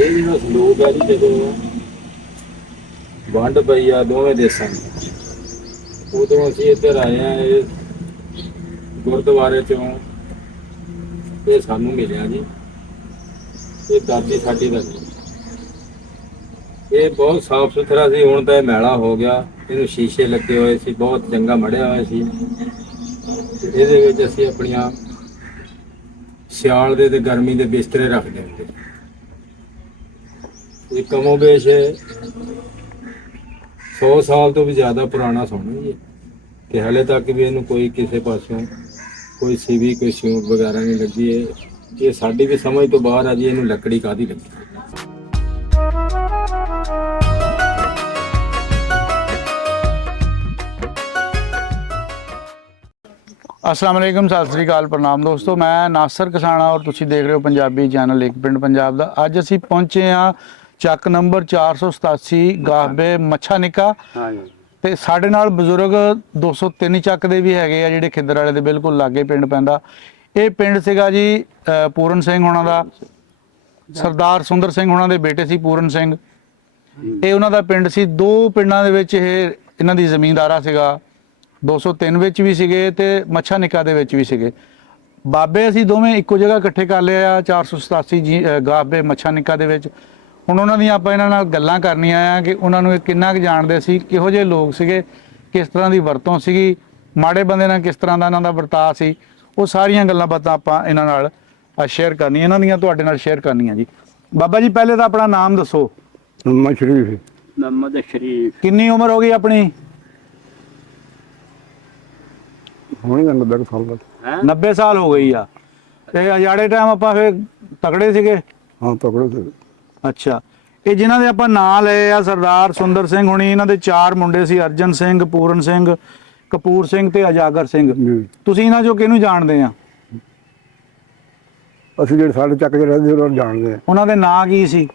ਇਹ ਜਿਹੜਾ ਸਲੂਕ ਹੈ ਜੀ, ਜਦੋਂ ਵੰਡ ਪਈ ਆ ਦੋਵੇਂ ਦੇਸ਼ਾਂ ਦੀ, ਉਦੋਂ ਅਸੀਂ ਇੱਧਰ ਆਏ ਆ। ਇਹ ਗੁਰਦੁਆਰੇ ਚੋਂ ਇਹ ਸਾਨੂੰ ਮਿਲਿਆ ਜੀ। ਇਹ ਦਾਦੀ ਸਾਡੀ ਦਾ ਜੀ, ਇਹ ਬਹੁਤ ਸਾਫ ਸੁਥਰਾ ਸੀ। ਹੁਣ ਤਾਂ ਇਹ ਮੈਲਾ ਹੋ ਗਿਆ, ਇਹਨੂੰ ਸ਼ੀਸ਼ੇ ਲੱਗੇ ਹੋਏ ਸੀ, ਬਹੁਤ ਚੰਗਾ ਮੜਿਆ ਹੋਇਆ ਸੀ। ਇਹਦੇ ਵਿੱਚ ਅਸੀਂ ਆਪਣੀਆਂ ਸਿਆਲ ਦੇ ਤੇ ਗਰਮੀ ਦੇ ਬਿਸਤਰੇ ਰੱਖਦੇ ਹੁੰਦੇ। ਇਹ ਕਮੋਬੇਸ਼ 100 ਸਾਲ ਤੋਂ ਵੀ ਜ਼ਿਆਦਾ ਪੁਰਾਣਾ ਸੋਨਾ ਜੀ, ਤੇ ਹਲੇ ਤੱਕ ਵੀ ਇਹਨੂੰ ਕੋਈ ਕਿਸੇ ਪਾਸਿਓਂ ਕੋਈ ਸੀਵੀ ਕੋਈ ਸਿਉਂਕ ਵਗੈਰਾ ਨਹੀਂ ਲੱਗੀ। ਇਹ ਸਾਡੀ ਵੀ ਸਮਝ ਤੋਂ ਬਾਹਰ ਆ ਜੀ, ਇਹਨੂੰ ਲੱਕੜੀ ਕਾਹਦੀ ਲੱਗੀ। अस्सलाम वालेकुम, सत श्री अकाल, प्रणाम दोस्तों। मैं नासर किसाना और तुसी देख रहे हो पंजाबी चैनल एक पिंड पंजाब दा। अज असी पहुंचे हाँ ਚੱਕ नंबर 487 गाहबे मच्छा निका ਤੇ ਸਾਡੇ ਨਾਲ ਬਜ਼ੁਰਗ 203 ਚੱਕ ਦੇ ਵੀ ਹੈਗੇ ਆ, ਜਿਹੜੇ ਖਿੱਦਰ ਵਾਲੇ ਦੇ ਬਿਲਕੁਲ ਲਾਗੇ ਪਿੰਡ ਪੈਂਦਾ। ਇਹ ਪਿੰਡ ਸੀਗਾ ਜੀ ਪੂਰਨ ਸਿੰਘ ਹੋਣਾ ਦਾ, ਸਰਦਾਰ ਸੁੰਦਰ ਸਿੰਘ ਹੋਣਾ ਦੇ ਬੇਟੇ ਸੀ ਪੂਰਨ ਸਿੰਘ। ਇਹ ਉਹਨਾਂ ਦਾ ਪਿੰਡ ਸੀ। ਦੋ ਪਿੰਡਾਂ ਦੇ ਵਿੱਚ ਇਹ ਇਹਨਾਂ ਦੀ ਜ਼ਮੀਨਦਾਰਾ ਸੀਗਾ। 203 ਵਿੱਚ ਵੀ ਸੀਗੇ ਤੇ ਮੱਛਾ ਨਿੱਕਾ ਦੇ ਵਿੱਚ ਵੀ ਸੀਗੇ। ਬਾਬੇ ਅਸੀਂ ਦੋਵੇਂ ਇੱਕੋ ਜਗ੍ਹਾ ਇਕੱਠੇ ਕਰ ਲਏ ਆ 487 ਜੀ ਗਾਹਬੇ ਮੱਛਾ ਨਿੱਕਾ ਦੇ ਵਿੱਚ। ਹੁਣ ਉਹਨਾਂ ਦੀਆਂ ਆਪਾਂ ਇਹਨਾਂ ਨਾਲ ਗੱਲਾਂ ਕਰਨੀਆਂ ਆ ਕਿ ਉਹਨਾਂ ਨੂੰ ਇਹ ਕਿੰਨਾ ਕੁ ਜਾਣਦੇ ਸੀ, ਕਿਹੋ ਜਿਹੇ ਲੋਕ ਸੀਗੇ, ਕਿਸ ਤਰ੍ਹਾਂ ਦੀ ਵਰਤੋਂ ਸੀਗੀ, ਮਾੜੇ ਬੰਦੇ ਨਾਲ ਕਿਸ ਤਰ੍ਹਾਂ ਦਾ ਇਹਨਾਂ ਦਾ ਵਰਤਾਅ ਸੀ। ਉਹ ਸਾਰੀਆਂ ਗੱਲਾਂ ਬਾਤਾਂ ਆਪਾਂ ਇਹਨਾਂ ਨਾਲ ਸ਼ੇਅਰ ਕਰਨੀਆਂ, ਇਹਨਾਂ ਦੀਆਂ ਤੁਹਾਡੇ ਨਾਲ ਸ਼ੇਅਰ ਕਰਨੀਆਂ ਜੀ। ਬਾਬਾ ਜੀ ਪਹਿਲੇ ਤਾਂ ਆਪਣਾ ਨਾਮ ਦੱਸੋ। ਮੁਹੰਮਦ ਸ਼ਰੀਫ। ਮੁਹੰਮਦ ਸ਼ਰੀਫ। ਕਿੰਨੀ ਉਮਰ ਹੋ ਗਈ ਆਪਣੀ? ਹੋਣੀ 90 ਸਾਲ ਦਾ। 90 ਸਾਲ ਹੋ ਗਈ ਆ। ਤੇ ਅਜਾੜੇ ਟਾਈਮ ਆਪਾਂ ਫੇਰ ਤਕੜੇ ਸੀਗੇ। ਹਾਂ ਤਕੜੇ ਸੀ। ਅੱਛਾ, ਇਹ ਜਿਨ੍ਹਾਂ ਦੇ ਆਪਾਂ ਨਾਂ ਲਏ ਆ ਸਰਦਾਰ ਸੁੰਦਰ ਸਿੰਘ ਹੁਣੀ, ਇਹਨਾਂ ਦੇ 4 ਮੁੰਡੇ ਸੀ, ਅਰਜਨ ਸਿੰਘ, ਪੂਰਨ ਸਿੰਘ, ਕਪੂਰ ਸਿੰਘ ਤੇ ਅਜਾਗਰ ਸਿੰਘ। ਤੁਸੀਂ ਇਹਨਾਂ ਚੋਂ ਕਿਹਨੂੰ ਜਾਣਦੇ ਆ? ਅਸੀਂ ਜਿਹੜੇ ਸਾਡੇ ਚੱਕ 'ਚ ਰਹਿੰਦੇ ਉਹਨਾਂ ਨੂੰ ਜਾਣਦੇ ਆ। ਉਹਨਾਂ ਦੇ ਨਾਂ ਕੀ ਸੀ?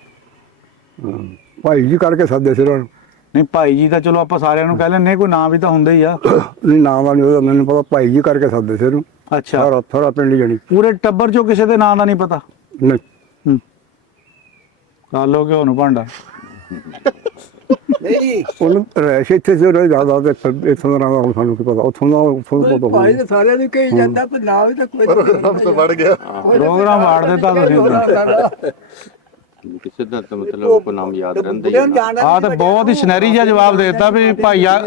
ਭਾਈ ਜੀ ਕਰਕੇ ਸੱਦੇ ਸੀ ਉਹਨਾਂ ਨੂੰ। ਨਹੀਂ ਭਾਈ ਜੀ ਤਾਂ ਚਲੋ ਆਪਾਂ ਸਾਰਿਆਂ ਨੂੰ ਕਹਿ ਲੈਂਦੇ, ਕੋਈ ਨਾਂ ਵੀ ਤਾਂ ਹੁੰਦਾ ਹੀ ਆ। ਨਹੀਂ ਨਾਮ ਦਾ ਨਹੀਂ ਉਹਦਾ ਮੈਨੂੰ ਪਤਾ, ਭਾਈ ਜੀ ਕਰਕੇ ਸੱਦੇ ਸੀ ਉਹਨੂੰ। ਅੱਛਾ, ਥੋੜਾ ਪਿੰਡ ਜਾਣੀ। ਪੂਰੇ ਟੱਬਰ ਚੋਂ ਕਿਸੇ ਦੇ ਨਾਂ ਦਾ ਨਹੀਂ ਪਤਾ? ਨਹੀਂ। ਕਰ ਲੋ ਘਿਓ ਨੂੰ ਭਾਂਡਾ। ਨਹੀਂ ਉਹਨੂੰ ਰਹਿਸ਼ ਇੱਥੇ ਸੀ ਉਹਦਾ ਜ਼ਿਆਦਾ, ਤੇ ਇੱਥੋਂ ਦਾ ਨਾਮ ਸਾਨੂੰ ਕੀ ਪਤਾ, ਉੱਥੋਂ ਦਾ ਪਤਾ। ਭਾਈ ਤਾਂ ਸਾਰਿਆਂ ਨੂੰ ਕਹੀ ਜਾਂਦਾ, ਪਰ ਨਾਮ ਵੀ ਤਾਂ ਕੋਈ ਪ੍ਰੋਗਰਾਮ ਤੋਂ ਵੜ ਗਿਆ। ਪ੍ਰੋਗਰਾਮ ਵਾੜ ਦਿੱਤਾ ਤੁਸੀਂ ਉਹਦਾ। ਕਿਸੇ ਦਾ ਤਾਂ ਮਤਲਬ ਕੋ ਨਾਮ ਯਾਦ ਰਹਿੰਦਾ ਹੀ ਆ ਤਾਂ ਬਹੁਤ ਹੀ ਸੁਨਹਿਰੀ ਜਿਹਾ ਜਵਾਬ ਦੇ ਦਿੱਤਾ ਵੀ ਭਾਈਆ।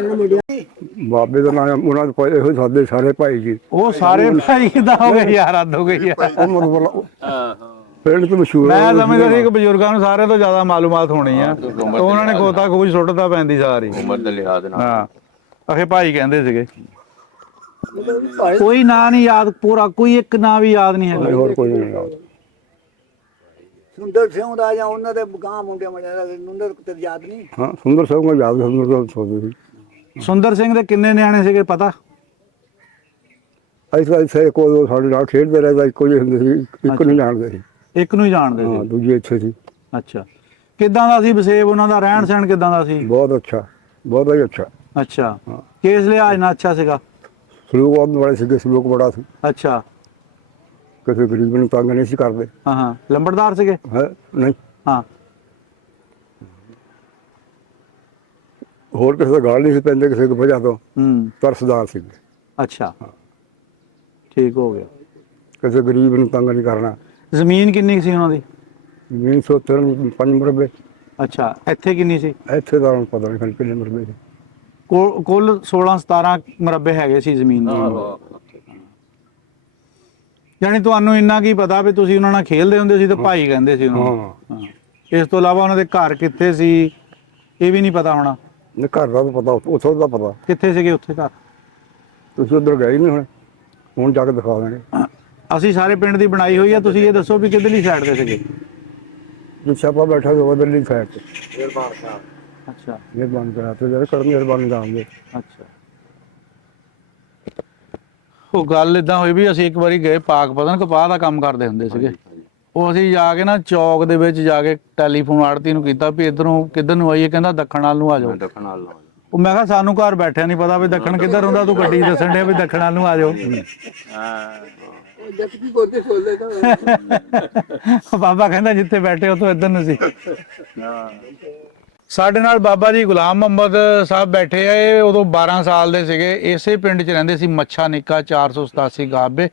ਬਾਬੇ ਦਾ ਨਾਮ ਉਹਨਾਂ ਦੇ ਇਹੋ ਸਾਦੇ ਸਾਰੇ ਭਾਈ ਜੀ। ਉਹ ਸਾਰੇ ਭਾਈ ਕਿੱਦਾਂ ਹੋ ਗਏ ਯਾਰ, ਹੱਦ ਹੋ ਗਈ ਯਾਰ। ਪਿੰਡ ਤੋਂ ਮਸ਼ਹੂਰ। ਮੈਂ ਸਮਝਦਾ ਸੀ ਕਿ ਬਜ਼ੁਰਗਾਂ ਨੂੰ ਸਾਰਿਆਂ ਤੋਂ ਜ਼ਿਆਦਾ ਮਾਲੂਮਾਤ ਹੋਣੀ ਆ, ਉਹਨਾਂ ਨੇ ਗੋਤਾ ਖੂਜ ਸੁੱਟਦਾ ਪੈਂਦੀ ਸਾਰੀ ਉਮਰ ਦੇ ਲਿਹਾਜ਼ ਨਾਲ। ਹਾਂ, ਅਖੇ ਭਾਈ ਕਹਿੰਦੇ ਸੀਗੇ। ਕੋਈ ਨਾਂ ਨਹੀਂ ਯਾਦ ਪੂਰਾ, ਕੋਈ ਇੱਕ ਨਾਂ ਵੀ ਯਾਦ ਨਹੀਂ ਹੈਗਾ। ਹੋਰ ਕੋਈ ਨਹੀਂ ਯਾਦ। ਸੁੰਦਰ ਸਿੰਘ ਦਾ ਜਾਂ ਉਹਨਾਂ ਦੇ ਗਾਂ ਮੁੰਡੇ ਦਾ ਸੁੰਦਰ ਤੇ ਯਾਦ ਨਹੀਂ। ਹਾਂ ਸੁੰਦਰ ਸਿੰਘ ਨੂੰ ਯਾਦ, ਸੁੰਦਰ ਸਿੰਘ ਸੋਚਦੇ ਸੀ। ਸੁੰਦਰ ਸਿੰਘ ਦੇ ਕਿੰਨੇ ਨਿਆਣੇ ਸੀਗੇ ਪਤਾ? ਇੱਥੇ ਕੋਈ ਸਾਡੇ ਨਾਲ ਖੇਡਦੇ ਰਹੇ, ਇੱਕੋ ਜਿਹੇ ਹੁੰਦੇ ਸੀ, ਇੱਕ ਨੂੰ ਜਾਣਦੇ ਸੀ। ਇੱਕ ਨੂੰ ਹੀ ਜਾਣਦੇ ਹਾਂ, ਸੀ। ਦੂਜੀ ਇੱਥੇ ਸੀ। ਅੱਛਾ, ਕਿੱਦਾਂ ਦਾ ਸੀ ਵਸੇਬ ਉਹਨਾਂ ਦਾ, ਰਹਿਣ ਸਹਿਣ ਕਿੱਦਾਂ ਦਾ ਸੀ? ਬਹੁਤ ਅੱਛਾ, ਬਹੁਤ ਹੀ ਅੱਛਾ। ਅੱਛਾ, ਕਿਸ ਲਿਹਾਜ਼ ਨਾਲ ਅੱਛਾ ਸੀਗਾ? ਸਲੂਕ ਬਹੁਤ ਬੜੇ ਸੀਗੇ, ਸਲੂਕ ਬੜਾ ਸੀ। ਅੱਛਾ, ਕਿਸੇ ਗਰੀਬ ਨੂੰ ਤੰਗ ਨਹੀਂ ਸੀ ਕਰਦੇ। ਹਾਂ ਹਾਂ, ਲੰਬੜਦਾਰ ਸੀਗੇ? ਹੈ ਨਹੀਂ। ਹਾਂ, ਹੋਰ ਕਿਸੇ ਦਾ ਗਾਲ ਨਹੀਂ ਸੀ ਪੈਂਦੇ ਕਿਸੇ ਵਜ੍ਹਾ ਤੋਂ। ਤਰਸਦਾਰ ਸੀਗੇ। ਅੱਛਾ, ਠੀਕ ਹੋ ਗਿਆ। ਕਿਸੇ ਗਰੀਬ ਨੂੰ ਤੰਗ ਨਹੀਂ ਕਰਨਾ। ਜ਼ਮੀਨ ਕਿੰਨੀ ਸੀ ਉਹਨਾਂ ਦੀ? 5 ਮਰਬੇ। ਅੱਛਾ, ਇੱਥੇ ਕਿੰਨੀ ਸੀ? ਇੱਥੇ ਦਾ ਪਤਾ ਨਹੀਂ ਕਿੰਨੇ ਮਰਬੇ ਸੀ। ਕੁੱਲ 16-17 ਮਰਬੇ ਹੈਗੇ ਸੀ ਜ਼ਮੀਨ ਦੀ। ਯਾਨੀ ਤੁਹਾਨੂੰ ਇੰਨਾ ਕੀ ਪਤਾ ਵੀ ਤੁਸੀਂ ਉਹਨਾਂ ਨਾਲ ਖੇਲਦੇ ਹੁੰਦੇ ਸੀ ਤੇ ਭਾਈ ਕਹਿੰਦੇ ਸੀ ਉਹਨਾਂ ਨੂੰ? ਹਾਂ। ਇਸ ਤੋਂ ਇਲਾਵਾ ਉਹਨਾਂ ਦੇ ਘਰ ਕਿੱਥੇ ਸੀ ਇਹ ਵੀ ਨਹੀਂ ਪਤਾ ਹੋਣਾ? ਘਰ ਦਾ ਤਾਂ ਪਤਾ, ਉੱਥੋਂ ਦਾ ਪਤਾ। ਕਿੱਥੇ ਸੀਗੇ ਉੱਥੇ ਘਰ? ਤੁਸੀਂ ਉੱਧਰ ਗਏ ਨਹੀਂ ਹੁਣ ਜਾ ਕੇ ਦਿਖਾ ਦੇਣਗੇ। ਅਸੀਂ ਸਾਰੇ ਪਿੰਡ ਦੀ ਬਣਾਈ ਹੋਈ ਆ, ਤੁਸੀਂ ਇਹ ਦੱਸੋ ਵੀ ਕਿੱਧਰਲੀ ਸਾਈਡ ਤੇ ਸੀਗੇ? ਜਿੱਥੇ ਆਪਾਂ ਬੈਠਾ ਸੀ ਉਧਰਲੀ ਸਾਈਡ ਤੇ। ਮਿਹਰਬਾਨ ਸਾਹਿਬ। ਅੱਛਾ, ਮਿਹਰਬਾਨ ਕਰਾ ਤੇ ਜਿਹੜੇ ਕਰਨ ਮਿਹਰਬਾਨ ਜਾਣਗੇ। ਅੱਛਾ, ਉਹ ਗੱਲ ਇਦਾਂ ਹੋਈ ਵੀ ਅਸੀਂ ਇੱਕ ਵਾਰੀ ਗਏ ਪਾਕ ਪਤਨ, ਕਪਾਹ ਦਾ ਕੰਮ ਕਰਦੇ ਹੁੰਦੇ ਸੀਗੇ। ਉਹ ਅਸੀਂ ਜਾ ਕੇ ਨਾ ਚੌਕ ਦੇ ਵਿੱਚ ਜਾ ਕੇ ਟੈਲੀਫੋਨ ਆੜਤੀ ਨੂੰ ਕੀਤਾ ਵੀ ਇੱਧਰੋਂ ਕਿੱਧਰ ਨੂੰ ਆਈਏ, ਕਹਿੰਦਾ ਦੱਖਣ ਵੱਲ ਨੂੰ ਆ ਜਾਓ। ਦੱਖਣ ਨਾਲ ਉਹ ਮੈਂ ਕਿਹਾ ਸਾਨੂੰ ਘਰ ਬੈਠਿਆ ਨਹੀਂ ਪਤਾ ਵੀ ਦੱਖਣ ਕਿੱਧਰ ਹੁੰਦਾ, ਤੂੰ ਗੱਡੀ ਦੱਸਣ ਡਿਆ ਵੀ ਦੱਖਣ ਵੱਲ ਨੂੰ ਆ ਜਾਓ। ਜੱਟਦੀ ਬੋਤੇ ਸੋਲੇ ਤਾਂ ਬਾਬਾ ਕਹਿੰਦਾ ਜਿੱਥੇ ਬੈਠੇ ਹੋ ਤੋਂ ਇੱਧਰ ਨੂੰ ਸੀ। ਸਾਡੇ ਨਾਲ ਬਾਬਾ ਜੀ ਗੁਲਾਮ ਮੁਹੰਮਦ ਸਾਹਿਬ ਬੈਠੇ ਆ। ਇਹ ਉਦੋਂ 12 ਸਾਲ ਦੇ ਸੀਗੇ, ਇਸੇ ਪਿੰਡ 'ਚ ਰਹਿੰਦੇ ਸੀ, ਮੱਛਾ ਨਿੱਕਾ 487 ਗਾਬੇ।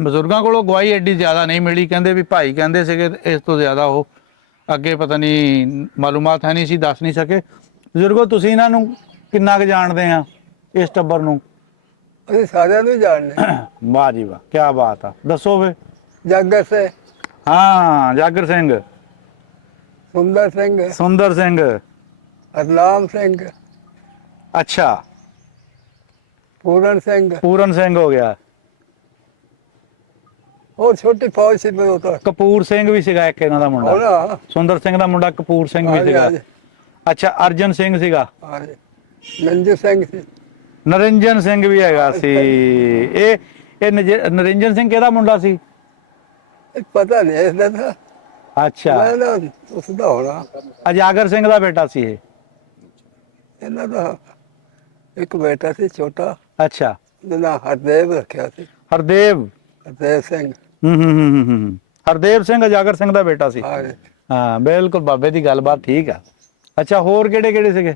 ਬਜ਼ੁਰਗਾਂ ਕੋਲੋਂ ਗਵਾਹੀ ਐਡੀ ਜ਼ਿਆਦਾ ਨਹੀਂ ਮਿਲੀ, ਕਹਿੰਦੇ ਵੀ ਭਾਈ ਕਹਿੰਦੇ ਸੀਗੇ, ਇਸ ਤੋਂ ਜ਼ਿਆਦਾ ਉਹ ਅੱਗੇ ਪਤਾ ਨਹੀਂ ਮਾਲੂਮਾਤ ਹੈ ਨਹੀਂ ਸੀ, ਦੱਸ ਨਹੀਂ ਸਕੇ। ਬਜ਼ੁਰਗੋ ਤੁਸੀਂ ਇਹਨਾਂ ਨੂੰ ਕਿੰਨਾ ਕੁ ਜਾਣਦੇ ਆ, ਇਸ ਟੱਬਰ ਨੂੰ? ਅਸੀਂ ਸਾਰਿਆਂ ਨੂੰ ਜਾਣਦੇ। ਵਾਹ ਜੀ ਵਾਹ, ਕੀ ਬਾਤ ਆ, ਦੱਸੋ ਵੇ। ਜਾਗਰ ਸੇ ਹਾਂ, ਜਾਗਰ ਸਿੰਘ, ਸੁੰਦਰ ਸਿੰਘ, ਸੁੰਦਰ ਸਿੰਘ, ਹਰਨਾਮ ਸਿੰਘ, ਅੱਛਾ, ਪੂਰਨ ਸਿੰਘ, ਪੂਰਨ ਸਿੰਘ ਹੋ ਗਿਆ, ਉਹ ਛੋਟੀ ਫੌਜ ਸੀ ਮੇਰੇ ਤੋਂ। ਕਪੂਰ ਸਿੰਘ ਵੀ ਸੀਗਾ ਇੱਕ ਇਹਨਾਂ ਦਾ ਮੁੰਡਾ, ਹੋਣਾ ਸੁੰਦਰ ਸਿੰਘ ਦਾ ਮੁੰਡਾ ਕਪੂਰ ਸਿੰਘ ਵੀ ਸੀਗਾ। ਅੱਛਾ, ਅਰਜਨ ਸਿੰਘ ਸੀਗਾ, ਨੰਜੂ ਸਿੰਘ ਸੀ, ਨਰਿੰਜਨ ਸਿੰਘ ਵੀ ਹੈਗਾ ਸੀ। ਇਹ ਨਰਿੰਜਨ ਸਿੰਘ ਕਿਹਦਾ ਮੁੰਡਾ ਸੀ? ਇਹ ਪਤਾ ਨਹੀਂ ਇਸ ਦਾ ਤਾਂ। ਅੱਛਾ, ਮੈਂ ਨਾ ਉਸ ਦਾ ਹੋਣਾ। ਅਜਾਗਰ ਸਿੰਘ ਦਾ ਬੇਟਾ ਸੀ ਇਹ। ਇਹਨਾਂ ਦਾ ਇੱਕ ਬੇਟਾ ਸੀ ਛੋਟਾ, ਅੱਛਾ, ਉਹਦਾ ਨਾਂ ਹਰਦੇਵ ਰੱਖਿਆ ਸੀ, ਹਰਦੇਵ। ਹਰਦੇਵ ਸਿੰਘ। ਹਰਦੇਵ ਸਿੰਘ ਅਜਾਗਰ ਸਿੰਘ ਦਾ ਬੇਟਾ ਸੀ। ਹਾਂ, ਬਿਲਕੁਲ ਬਾਬੇ ਦੀ ਗੱਲਬਾਤ ਠੀਕ ਆ। ਅੱਛਾ, ਹੋਰ ਕਿਹੜੇ ਕਿਹੜੇ ਸੀਗੇ?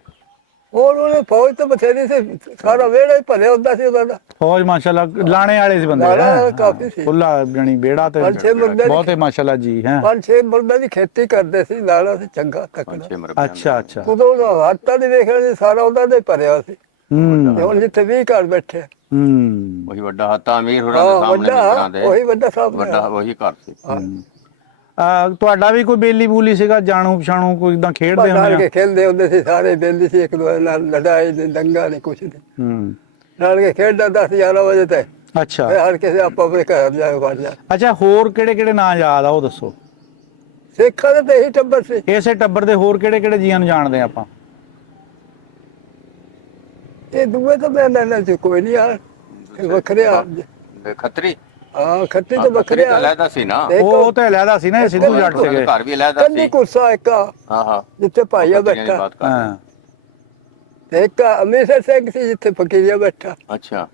ਹੋਰ ਉਹਨੇ ਫੌਜ ਤਾਂ ਬਥੇਰੀ ਸੀ, ਸਾਰਾ ਵਿਹੜਾ ਹੀ ਭਰਿਆ ਹੁੰਦਾ ਸੀ ਉਹਦਾ ਤਾਂ। ਫੌਜ ਮਾਸ਼ਾਅੱਲਾ ਲਾਣੇ ਵਾਲੇ ਸੀ ਬੰਦੇ, ਲਾਣਾ ਕਾਫੀ ਸੀ। ਖੁੱਲਾ ਜਣੀ ਬੇੜਾ ਤੇ ਪੰਜ ਛੇ ਮੁੰਡੇ ਦੀ- ਬਹੁਤੇ ਮਾਸ਼ਾਅੱਲਾ ਜੀ ਹੈ। 5-6 ਮੁੰਡਿਆਂ ਦੀ ਖੇਤੀ ਕਰਦੇ ਸੀ, ਲਾਣਾ ਸੀ ਚੰਗਾ ਤੱਕੜਾ। ਅੱਛਾ ਅੱਛਾ, ਉਦੋਂ ਉਹਦਾ ਹੱਥਾਂ ਦੀ ਵੇਖਿਆ ਸੀ, ਸਾਰਾ ਉਹਦਾ ਦੇ ਭਰਿਆ ਸੀ। ਤੇ ਹੁਣ ਜਿੱਥੇ 20 ਘਰ ਬੈਠੇ, ਉਹੀ ਵੱਡਾ ਹੱਤਾ ਅਮੀਰ ਹੋਰਾਂ ਦੇ ਸਾਹਮਣੇ ਵੱਡਾ ਨਿਕਲਾਂ ਉਹੀ ਵੱਡਾ ਸਾਹਿਬ ਵੱਡਾ ਉਹੀ ਘਰ ਸੀ। ਤੁਹਾਡਾ ਵੀ ਕੋਈ ਬੇਲੀ ਬੂਲੀ ਸੀਗਾ, ਜਾਣੂ ਪਛਾਣੂ ਕੋਈ ਇਦਾਂ ਖੇਡਦੇ ਨਾਲ ਹੁੰਦੇ ਕੇ ਖੇਡਦੇ ਹੁੰਦੇ ਸੀ, ਸਾਰੇ ਬੇਲੀ ਸੀ, ਇੱਕ ਦੂਜੇ ਨਾਲ ਲੜਾਈ ਨਹੀਂ, ਦੰਗਾ ਨਹੀਂ, ਕੁਛ ਨਹੀਂ। ਨਾਲ ਕੇ ਖੇਡਦਾ 10-11 ਵਜੇ ਤੱਕ। ਅੱਛਾ ਹਰ ਕਿਸੇ ਆਪੋ ਆਪਣੇ ਘਰ ਜਾਏ ਵੜ ਜਾ। ਅੱਛਾ, ਹੋਰ ਕਿਹੜੇ ਕਿਹੜੇ ਨਾਂ ਯਾਦ ਆ ਉਹ ਦੱਸੋ? ਸਿੱਖਾਂ ਦੇ ਤੇ ਇਹੀ ਟੱਬਰ ਸੀ। ਇਸੇ ਟੱਬਰ ਦੇ ਹੋਰ ਕਿਹੜੇ ਕਿਹੜੇ ਜੀਆਂ ਨੂੰ ਜਾਣਦੇ ਆਪਾਂ? ਇਹ ਦੂਏ ਤਾਂ ਮੈਂ ਲੈਣਾ ਸੀ, ਕੋਈ ਨਹੀਂ ਯਾਰ, ਇਹ ਵੱਖਰੇ ਆ। ਖੱਤਰੀ ਹਾਂ, ਖੱਤੀ ਤਾਂ ਵੱਖਰੇ ਆ। ਲੈਦਾ ਸੀ ਨਾ, ਉਹ ਤੇ ਲੈਦਾ ਸੀ ਨਾ, ਇਹ ਸਿੱਧੂ ਜੱਟ ਸੀਗੇ। ਘਰ ਵੀ ਲੈਦਾ ਕੰਨੀ ਸੀ। ਕੁਰਸਾ ਇੱਕ ਆ, ਹਾਂ ਹਾਂ, ਜਿੱਥੇ ਭਾਈਆ ਬੈਠਾ, ਬਾਤ ਕਰ। ਹਾਂ, ਤੇ ਇੱਕ ਅੰਮ੍ਰਿਤਸਰ ਸਿੰਘ ਸੀ, ਜਿੱਥੇ ਫਕੀਰੀਆ ਬੈਠਾ। ਅੱਛਾ,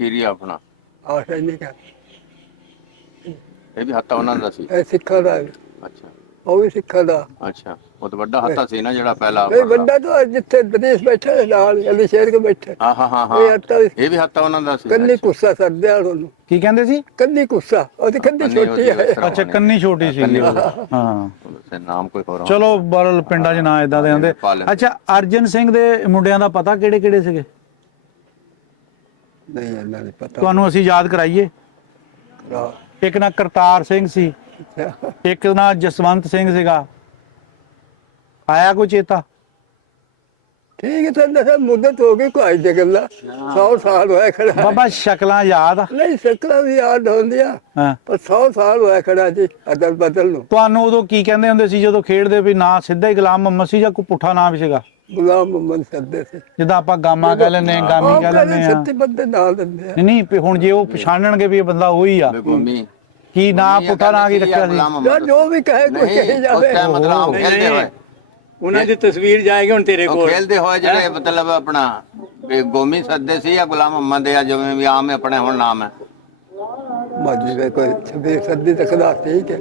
ਕੀਰੀ ਆਪਣਾ ਆਹ ਸੈਨਿਕ ਆ। ਇਹ ਵੀ ਹੱਤਾ ਉਹਨਾਂ ਦਾ ਸੀ। ਇਹ ਸਿੱਖਾਂ ਦਾ, ਅੱਛਾ ਉਹ ਵੀ ਸਿੱਖਾਂ ਦਾ। ਅੱਛਾ, ਉਹ ਤਾਂ ਵੱਡਾ ਹੱਤਾ ਸੀ ਨਾ ਜਿਹੜਾ ਪਹਿਲਾ। ਨਹੀਂ, ਵੱਡਾ ਤਾਂ ਜਿੱਥੇ ਦਰੇਸ਼ ਬੈਠਾ ਨਾਲ ਅਲੀ ਸ਼ੇਰ ਕੇ ਬੈਠੇ। ਹਾਂ ਹਾਂ ਹਾਂ ਹਾਂ, ਇਹ ਹੱਤਾ ਇਹ ਵੀ ਹੱਤਾ ਉਹਨਾਂ ਦਾ ਸੀ। ਕੰਨੀ ਕੁਰਸਾ ਸਰਦਿਆ ਉਹਨੂੰ, ਕੀ ਕਹਿੰਦੇ ਸੀ? ਕੰਨੀ ਕੁਰਸਾ, ਉਹਦੀ ਕੰਨੀ ਕੰਨੀ ਛੋਟੀ ਉਹਦੀ ਹੈ। ਇਸ ਤਰ੍ਹਾਂ ਅੱਛਾ, ਕੰਨੀ ਛੋਟੀ ਸੀ। ਹਾਂ, ਤੇ ਨਾਮ ਕੋਈ ਹੋਰ ਚਲੋ ਬਰਲ ਪਿੰਡਾਂ 'ਚ ਨਾਂ ਇਦਾਂ ਦੇ ਹੁੰਦੇ। ਅੱਛਾ, ਅਰਜਨ ਸਿੰਘ ਦੇ ਮੁੰਡਿਆਂ ਦਾ ਪਤਾ ਕਿਹੜੇ ਕਿਹੜੇ ਸੀਗੇ ਨਹੀਂ, ਇਹਨਾਂ ਨਹੀਂ ਪਤਾ। ਤੁਹਾਨੂੰ? ਅਸੀਂ ਯਾਦ ਕਰਾਈਏ। ਇੱਕ ਨਾ ਕਰਤਾਰ ਸਿੰਘ ਸੀ, ਇੱਕ ਨਾ ਜਸਵੰਤ ਸਿੰਘ ਸੀਗਾ, ਆਇਆ ਕੋਈ ਚੇਤਾ? ਠੀਕ ਹੈ, ਤਾਂ ਦੱਸ ਮੁੱਦਤ ਹੋ ਗਈ, ਕੋਈ ਅੱਜ ਗੱਲਾਂ 100 ਸਾਲ ਹੋਇਆ ਖੜਾ। ਬਾਬਾ ਸ਼ਕਲਾਂ ਯਾਦ ਆ? ਨਹੀਂ, ਸ਼ਕਲਾਂ ਵੀ ਯਾਦ ਹੁੰਦੀਆਂ, ਹਾਂ, ਪਰ 100 ਸਾਲ ਹੋਇਆ ਖੜਾ ਜੀ ਅਦਲ ਬਦਲ ਨੂੰ। ਤੁਹਾਨੂੰ ਉਦੋਂ ਕੀ ਕਹਿੰਦੇ ਹੁੰਦੇ ਸੀ ਜਦੋਂ ਖੇਡਦੇ? ਵੀ ਨਾਂ ਸਿੱਧਾ ਹੀ ਗੁਲਾਮ ਮੁਹੰਮਦ ਸੀ ਜਾਂ ਕੋਈ ਪੁੱਠਾ ਨਾਂ ਵੀ ਸੀਗਾ? ਗੁਲਾਮ ਮੁਹੰਮਦ ਸੱਦੇ ਸੀ, ਜਿੱਦਾਂ ਆਪਾਂ ਗਾਮਾ ਕਹਿ ਲੈਂਦੇ, ਗਾਮੀ ਕਹਿ ਲੈਂਦੇ ਆ। ਸੱਤੀ ਬੰਦੇ ਨਾਲ ਦਿੰਦੇ ਆ। ਨਹੀਂ ਵੀ ਹੁਣ ਜੇ ਉਹ ਪਛਾਣਨਗੇ ਵੀ ਇਹ ਬੰਦਾ ਉਹੀ ਆ, ਗੋਮੀ ਕੀ ਨਾਂ ਪੁੱਠਾ ਨਾਂ ਕੀ ਰੱਖਿਆ ਸੀ? ਯਾਰ ਜੋ ਵੀ ਕਹੇ ਕੋਈ ਕਹੀ ਜਾਵੇ। ਮਤਲਬ ਖੇਲਦੇ ਹੋਏ, ਉਹਨਾਂ ਦੀ ਤਸਵੀਰ ਜਾਏਗੀ ਹੁਣ ਤੇਰੇ ਉਹ ਕੋਲ। ਖੇਲਦੇ ਹੋਏ ਜਿਹੜੇ ਮਤਲਬ ਆਪਣਾ ਵੀ ਗੋਮੀ ਸੱਦੇ ਸੀ ਜਾਂ ਗੁਲਾਮ ਮੁਹੰਮਦ ਜਾਂ ਜਿਵੇਂ ਵੀ ਆਮ ਆਪਣੇ ਹੁਣ ਨਾਮ ਹੈ। ਮਾਜੀ ਵੇ ਕੋਈ 26 ਸੱਦੀ ਤੱਕ ਦਾ ਠੀਕ ਹੈ,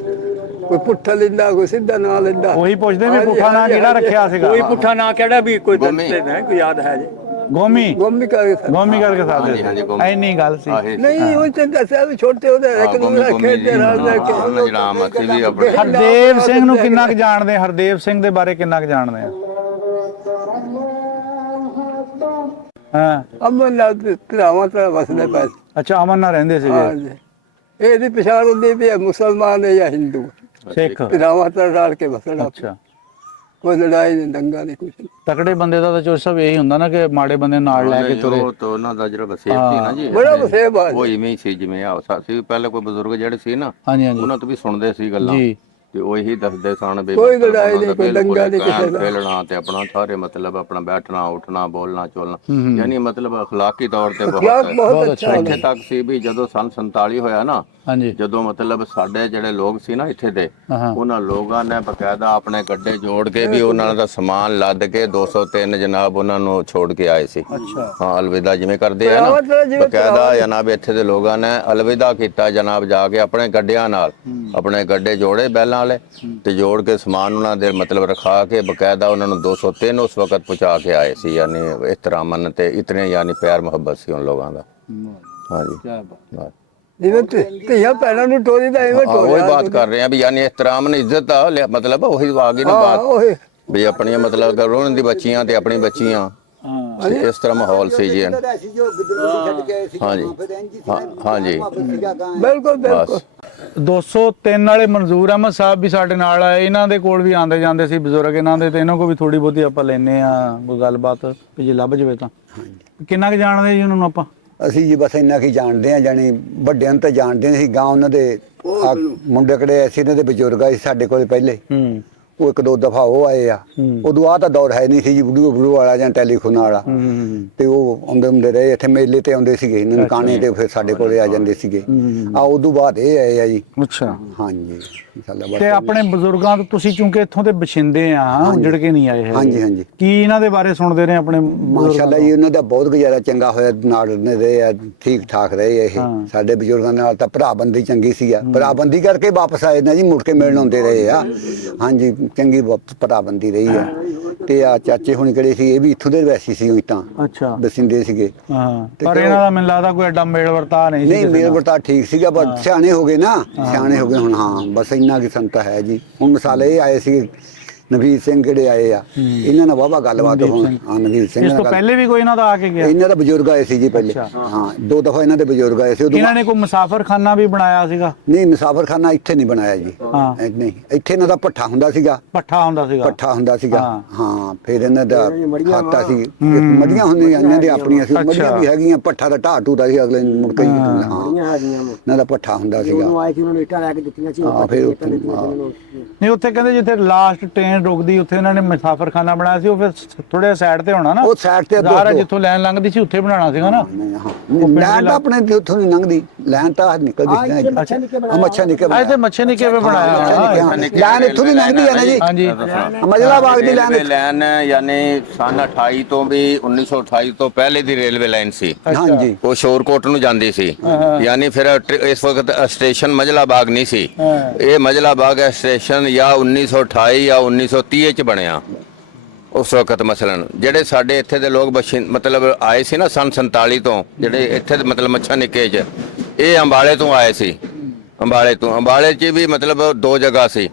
ਕੋਈ ਪੁੱਠਾ ਲੈਂਦਾ, ਕੋਈ ਸਿੱਧਾ ਨਾਂ ਲੈਂਦਾ। ਉਹੀ ਪੁੱਛਦੇ ਵੀ ਪੁੱਠਾ ਨਾਂ ਕਿਹੜਾ ਰੱਖਿਆ ਸੀਗਾ? ਕੋਈ ਪੁੱਠਾ ਨਾਂ ਕਿਹੜਾ ਵੀ ਕੋਈ ਗੋਮੀ। ਦੱਸਦੇ ਨਾ, ਕੋਈ ਯਾਦ ਹੈ ਜੀ? ਗੋਮੀ, ਗੋਮੀ ਕਰਕੇ ਗੋਮੀ ਕਰਕੇ ਹਾਂਜੀ, ਸਾਦੇ ਹਾਂਜੀ, ਸੀ, ਗੋਮੀ। ਐਨੀ ਗੱਲ ਸੀ। ਨਹੀਂ, ਉਹ ਤੇ ਦੱਸਿਆ ਵੀ ਛੋਟੇ ਉਹਦੇ ਇੱਕ ਦੂਜੇ ਖੇਡਦੇ ਨਾਲ ਲੈ ਕੇ। ਜਿਹੜਾ ਆਮ ਅਸੀਂ ਵੀ ਆਪਣੇ ਹਰਦੇਵ ਸਿੰਘ ਨੂੰ ਕਿੰਨਾ ਕੁ ਜਾਣਦੇ? ਹਰਦੇਵ ਸਿੰਘ ਦੇ ਬਾਰੇ ਕਿੰਨਾ ਕੁ ਜਾਣਦੇ ਆ? ਹਾਂ, ਅਮਨ ਨਾਲ ਭਰਾਵਾਂ ਤਰ੍ਹਾਂ ਵਸਦੇ ਪਏ। ਅੱਛਾ, ਅਮਨ ਨਾਲ ਰਹਿੰਦੇ ਸੀਗੇ। ਹਾਂਜੀ, ਇਹਦੀ ਪਛਾਣ ਹੁੰਦੀ ਵੀ ਇਹ ਮੁਸਲਮਾਨ ਹੈ ਜਾਂ ਹਿੰਦੂ। ਸਿੱਖ, ਭਰਾਵਾਂ ਤਰ੍ਹਾਂ ਰਲ ਕੇ ਵਸਣਾ, ਅੱਛਾ। ਕੋਈ ਲੜਾਈ ਨਹੀਂ, ਦੰਗਾ ਨਹੀਂ, ਕੁਛ ਨਹੀਂ। ਤਕੜੇ ਬੰਦੇ ਦਾ ਤਾਂ ਜੋ ਸਭ ਇਹੀ ਹੁੰਦਾ ਨਾ ਕਿ ਮਾੜੇ ਬੰਦੇ ਨਾਲ ਲੈ ਕੇ ਤੁਰੇ। ਉਹ ਤਾਂ ਉਹਨਾਂ ਦਾ ਜਿਹੜਾ ਵਸੇਬ ਸੀ ਨਾ ਜੀ, ਬੜਾ ਵਸੇਬ ਆ ਉਹ ਇਵੇਂ ਹੀ ਸੀ ਜਿਵੇਂ ਆ ਸੀ ਪਹਿਲੇ ਕੋਈ ਬਜ਼ੁਰਗ ਜਿਹੜੇ ਸੀ ਨਾ, ਹਾਂਜੀ ਹਾਂਜੀ ਉਹਨਾਂ ਤੋਂ ਵੀ ਸੁਣਦੇ ਸੀ ਗੱਲਾਂ ਜੀ। ਤੇ ਉਹ ਇਹੀ ਦੱਸਦੇ ਸਨ ਵੀ ਕੋਈ ਮਤਲਬ ਲੜਾਈ ਨਹੀਂ, ਉਹਨਾਂ ਦਾ ਕੋਈ ਦੰਗਾ ਨਹੀਂ ਕਿਸੇ ਦਾ। ਖੇਲਣਾ ਤੇ ਆਪਣਾ ਸਾਰੇ ਮਤਲਬ ਆਪਣਾ ਬੈਠਣਾ ਉੱਠਣਾ ਬੋਲਣਾ ਚੋਲਣਾ, ਯਾਨੀ ਮਤਲਬ ਅਖਲਾਕੀ ਤੌਰ ਤੇ ਅਖਲਾਕ ਬਹੁਤ ਬਹੁਤ ਅੱਛਾ ਇੱਥੇ ਤੱਕ ਸੀ ਵੀ ਜਦੋਂ ਸਨ 47 ਹੋਇਆ ਨਾ, ਹਾਂਜੀ ਜਦੋਂ ਮਤਲਬ ਸਾਡੇ ਜਿਹੜੇ ਲੋਕ ਸੀ ਨਾ ਇੱਥੇ ਦੇ, ਹਾਂ ਉਹਨਾਂ ਲੋਕਾਂ ਨੇ ਬਕਾਇਦਾ ਆਪਣੇ ਗੱਡੇ ਜੋੜ ਕੇ ਵੀ ਉਹਨਾਂ ਦਾ ਸਮਾਨ ਲੱਦ ਕੇ 203 ਜਨਾਬ ਉਹਨਾਂ ਨੂੰ ਛੋੜ ਕੇ ਆਏ ਸੀ। ਅੱਛਾ ਹਾਂ ਅਲਵਿਦਾ ਜਿਵੇਂ ਕਰਦੇ ਆ ਨਾ, ਬਕਾਇਦਾ ਜਨਾਬ ਇੱਥੇ ਦੇ ਲੋਕਾਂ ਨੇ ਅਲਵਿਦਾ ਕੀਤਾ ਜਨਾਬ, ਜਾ ਕੇ ਆਪਣੇ ਗੱਡਿਆਂ ਨਾਲ ਆਪਣੇ ਗੱਡੇ ਜੋੜੇ ਬੈਲਾਂ ਵਾਲੇ ਤੇ ਜੋੜ ਕੇ ਸਮਾਨ ਉਹਨਾਂ ਦੇ ਮਤਲਬ ਰਖਾ ਕੇ ਬਕਾਇਦਾ ਉਹਨਾਂ ਨੂੰ 203 ਉਸ ਵਕਤ ਪਹੁੰਚਾ ਕੇ ਆਏ ਸੀ। ਯਾਨੀ ਇਤਰਾਮਨ ਤੇ ਇਤਨੇ ਯਾਨੀ ਪਿਆਰ ਮੁਹੱਬਤ ਸੀ ਉਹਨਾਂ ਲੋਕਾਂ ਦਾ। ਹਾਂਜੀ ਕੀ ਬਾਤ। ਜਿਵੇਂ ਧੀਆਂ ਭੈਣਾਂ ਨੂੰ ਟੋਰੀ ਦਾ ਐਵੇਂ ਹਾਂ, ਉਹੀ ਬਾਤ ਕਰ ਰਹੇ ਆ ਵੀ ਯਾਨੀ ਇਤਰਾਮ ਨੇ ਇੱਜ਼ਤ ਆ ਮਤਲਬ ਉਹੀ ਆ ਗਈ ਨਾ ਬਾਤ ਉਹੀ ਵੀ ਆਪਣੀਆਂ ਮਤਲਬ ਉਹਨਾਂ ਦੀ ਬੱਚੀਆਂ ਤੇ ਆਪਣੀ ਬੱਚੀਆਂ, ਹਾਂ ਤੇ ਇਸ ਤਰ੍ਹਾਂ ਮਾਹੌਲ ਸੀ ਜੀ। ਹਾਂਜੀ ਹਾਂਜੀ ਬਿਲਕੁਲ ਬਿਲਕੁਲ। ਬਸ 203 ਵਾਲੇ ਮਨਜ਼ੂਰ ਅਹਿਮਦ ਸਾਹਿਬ ਵੀ ਸਾਡੇ ਨਾਲ ਆਏ, ਇਹਨਾਂ ਦੇ ਕੋਲ ਵੀ ਆਂਦੇ ਜਾਂਦੇ ਸੀ ਬਜ਼ੁਰਗ ਇਹਨਾਂ ਦੇ, ਤੇ ਇਹਨਾਂ ਕੋਲ ਵੀ ਥੋੜੀ ਬਹੁਤੀ ਆਪਾਂ ਲੈਨੇ ਆ ਕੋਈ ਗੱਲਬਾਤ ਵੀ ਜੇ ਲੱਭ ਜਵੇ ਤਾਂ। ਕਿੰਨਾ ਕੁ ਜਾਣਦੇ ਜੀ ਉਹਨਾਂ ਨੂੰ ਆਪਾਂ? ਅਸੀਂ ਜੀ ਬਸ ਇੰਨਾ ਕੀ ਜਾਣਦੇ ਆ, ਜਾਣੀ ਵੱਡਿਆਂ ਨੂੰ ਤਾਂ ਜਾਣਦੇ ਸੀ। ਗਾਂ ਉਹਨਾਂ ਦੇ ਮੁੰਡੇ ਕਿਹੜੇ ਐਸੇ ਇਹਨਾਂ ਦੇ ਬਜ਼ੁਰਗ ਆਏ ਸਾਡੇ ਕੋਲ ਪਹਿਲੇ, ਹੂੰ ਉਹ ਇੱਕ ਦੋ ਦਫਾ ਉਹ ਆਏ ਆ। ਉਦੋਂ ਆ ਤਾਂ ਦੌਰ ਹੈ ਨਹੀਂ ਸੀ ਜੀ ਵੀਡੀਓ ਵਾਲਾ ਜਾਂ ਟੈਲੀਫੋਨ ਵਾਲਾ, ਤੇ ਉਹ ਆਉਂਦੇ ਹੁੰਦੇ ਰਹੇ ਇੱਥੇ ਮੇਲੇ ਤੇ ਆਉਂਦੇ ਸੀਗੇ ਨਨਕਾਣੇ ਤੇ, ਫਿਰ ਸਾਡੇ ਕੋਲੇ ਆ ਜਾਂਦੇ ਸੀਗੇ। ਆ ਉਦੋਂ ਬਾਅਦ ਇਹ ਆਏ ਆ ਜੀ। ਅੱਛਾ ਹਾਂਜੀ ਤੇ ਆਪਣੇ ਬਜ਼ੁਰਗਾਂ ਤੋਂ ਤੁਸੀਂ ਚੂੰਕਿ ਇੱਥੋਂ ਦੇ ਬਛਿੰਦੇ ਆ, ਉੱਜੜ ਕੇ ਨਹੀਂ ਆਏ ਹੈਗੇ। ਹਾਂਜੀ ਹਾਂਜੀ ਕੀ ਇਹਨਾਂ ਦੇ ਬਾਰੇ ਸੁਣਦੇ ਰਹੇ ਆਪਣੇ ਮਾਸ਼ਾਅੱਲਾ ਜੀ, ਉਹਨਾਂ ਦਾ ਬਹੁਤ ਗੁਜ਼ਾਰਾ ਚੰਗਾ ਹੋਇਆ, ਨਾਲ ਨੇ ਰਹੇ ਆ, ਠੀਕ ਠਾਕ ਰਹੇ ਇਹ। ਸਾਡੇ ਬਜ਼ੁਰਗਾਂ ਨਾਲ ਤਾਂ ਭਰਾਬੰਦੀ ਚੰਗੀ ਸੀ ਆ, ਭਰਾਬੰਦੀ ਕਰਕੇ ਵਾਪਸ ਆਏ ਨਾ ਜੀ, ਮੁੜ ਕੇ ਮਿਲਣ ਆਉਂਦੇ ਰਹੇ ਆ। ਹਾਂਜੀ ਚੰਗੀ ਭਰਾਬੰਦੀ ਰਹੀ ਆ। ਤੇ ਆ ਚਾਚੇ ਹੁਣ ਕਿਹੜੇ ਸੀ, ਇਹ ਵੀ ਇੱਥੋਂ ਦੇ ਵੈਸੀ ਸੀ ਉਹੀ ਤਾਂ। ਅੱਛਾ ਬਸਿੰਦੇ ਸੀਗੇ। ਹਾਂ ਪਰ ਇਹਨਾਂ ਦਾ ਮੈਨੂੰ ਲੱਗਦਾ ਕੋਈ ਐਡਾ ਮੇਲ ਵਰਤਾ ਨਹੀਂ ਸੀ ਨਹੀਂ ਮੇਲ ਵਰਤਾ ਠੀਕ ਸੀਗਾ, ਪਰ ਸਿਆਣੇ ਹੋ ਗਏ ਨਾ, ਸਿਆਣੇ ਹੋ ਗਏ ਹੁਣ। ਹਾਂ ਬਸ ਇੰਨਾ ਕੀ ਸੰਤ ਹੈ ਜੀ। ਹੁਣ ਮਿਸਾਲ ਇਹ ਆਏ ਸੀ ਨਵੀਰ ਸਿੰਘ ਕਿਹੜੇ ਆਏ ਆ, ਇਹਨਾਂ ਨਾਲ ਵਾਹਵਾ ਗੱਲਬਾਤ ਹੁਣ। ਹਾਂ ਨਵੀਰ ਸਿੰਘ ਇਸ ਤੋਂ ਨਾਲ ਪਹਿਲੇ ਵੀ ਕੋਈ ਇਹਨਾਂ ਦਾ ਆ ਕੇ ਗਿਆ? ਇਹਨਾਂ ਦਾ ਬਜ਼ੁਰਗ ਆਏ ਸੀ ਜੀ ਪਹਿਲੇ। ਹਾਂ ਦੋ ਦਫਾ ਇਹਨਾਂ ਦੇ ਬਜ਼ੁਰਗ ਆਏ ਸੀ। ਉਦੋਂ ਇਹਨਾਂ ਨੇ ਕੋਈ ਮੁਸਾਫਰਖਾਨਾ ਵੀ ਬਣਾਇਆ ਸੀਗਾ? ਨਹੀਂ ਮੁਸਾਫਰਖਾਨਾ ਇੱਥੇ ਨਹੀਂ ਬਣਾਇਆ ਜੀ। ਹਾਂ ਨਹੀਂ ਇੱਥੇ ਇਹਨਾਂ ਦਾ ਭੱਠਾ ਹੁੰਦਾ ਸੀਗਾ। ਪੱਠਾ ਹੁੰਦਾ ਸੀਗਾ? ਭੱਠਾ ਹੁੰਦਾ ਸੀਗਾ। ਹਾਂ। ਹਾਂ ਫਿਰ ਇਹਨਾਂ ਦਾ ਖਾਤਾ ਸੀ, ਮੜੀਆਂ ਹੁੰਦੀਆਂ ਇਹਨਾਂ ਦੇ ਆਪਣੀਆਂ ਸੀ, ਮੜੀਆਂ ਵੀ ਹੈਗੀਆਂ। ਭੱਠਾ ਦਾ ਢਾਹ ਢੂਦਾ ਸੀ ਅਗਲੇ ਮੁੜ ਕੇ। ਹਾਂ ਇਹਨਾਂ ਦਾ ਭੱਠਾ ਹੁੰਦਾ ਸੀਗਾ। ਹਾਂ ਫਿਰ ਨਹੀਂ ਉੱਥੇ ਕਹਿੰਦੇ ਜਿੱਥੇ ਲਾਸਟ ਟ੍ਰੇਨ ਰੁਕਦੀ ਉੱਥੇ ਇਹਨਾਂ ਨੇ ਮੁਸਾਫਰਖਾਨਾ ਬਣਾਇਆ ਸੀ। ਉਹ ਫਿਰ ਥੋੜੇ ਸਾਈਡ ਤੇ ਹੋਣਾ ਨਾ, ਉਹ ਸਾਈਡ ਤੇ ਜ਼ਾਹਰ ਹੈ ਜਿੱਥੋਂ ਲਾਈਨ ਲੰਘਦੀ ਸੀ ਉੱਥੇ ਬਣਾਉਣਾ ਸੀਗਾ ਨਾ। ਲੈਣ ਤਾਂ ਆਪਣੇ ਉੱਥੋਂ ਨਹੀਂ ਲੰਘਦੀ, ਲੈਣ ਤਾਂ ਨਿਕਲਦੀ ਸੀ। ਮੱਛਾ ਨਿੱਕੇ ਇੱਥੇ ਮੱਛੇ ਨਿੱਕੇ ਵੇ ਬਣਾਇਆ। ਲੈਣ ਇੱਥੋਂ ਦੀ ਲੰਘਦੀ ਹੈ ਨਾ ਜੀ। ਹਾਂਜੀ ਮਜਲਾ ਬਾਗ ਦੀ ਲੈਣ। ਲਾਈਨ ਯਾਨੀ ਸਨ 28 ਤੋਂ ਵੀ 1928 ਤੋਂ ਪਹਿਲੇ ਦੀ ਰੇਲਵੇ ਲਾਈਨ ਸੀ। ਹਾਂਜੀ ਉਹ ਸ਼ੋਰਕੋਟ ਨੂੰ ਜਾਂਦੀ ਸੀ। ਯਾਨੀ ਫਿਰ ਇਸ ਵਕਤ ਸਟੇਸ਼ਨ ਮਜਲਾ ਬਾਗ ਨਹੀਂ ਸੀ। ਇਹ ਮਜਲਾ ਬਾਗ ਸਟੇਸ਼ਨ ਜਾਂ 1928 ਜਾਂ 1930 ਚ ਬਣਿਆ ਉਸ ਵਕਤ। ਮਸਲਨ ਜਿਹੜੇ ਸਾਡੇ ਇੱਥੇ ਦੇ ਲੋਕ ਮਤਲਬ ਆਏ ਸੀ ਨਾ ਸਨ 47 ਤੋਂ, ਜਿਹੜੇ ਇੱਥੇ ਦੇ ਮਤਲਬ ਮੱਛਾ ਨਿੱਕੇ ਚ, ਇਹ ਅੰਬਾਲੇ ਤੋਂ ਆਏ ਸੀ। ਅੰਬਾਲੇ ਚ ਵੀ ਮਤਲਬ ਦੋ ਜਗ੍ਹਾ ਸੀ।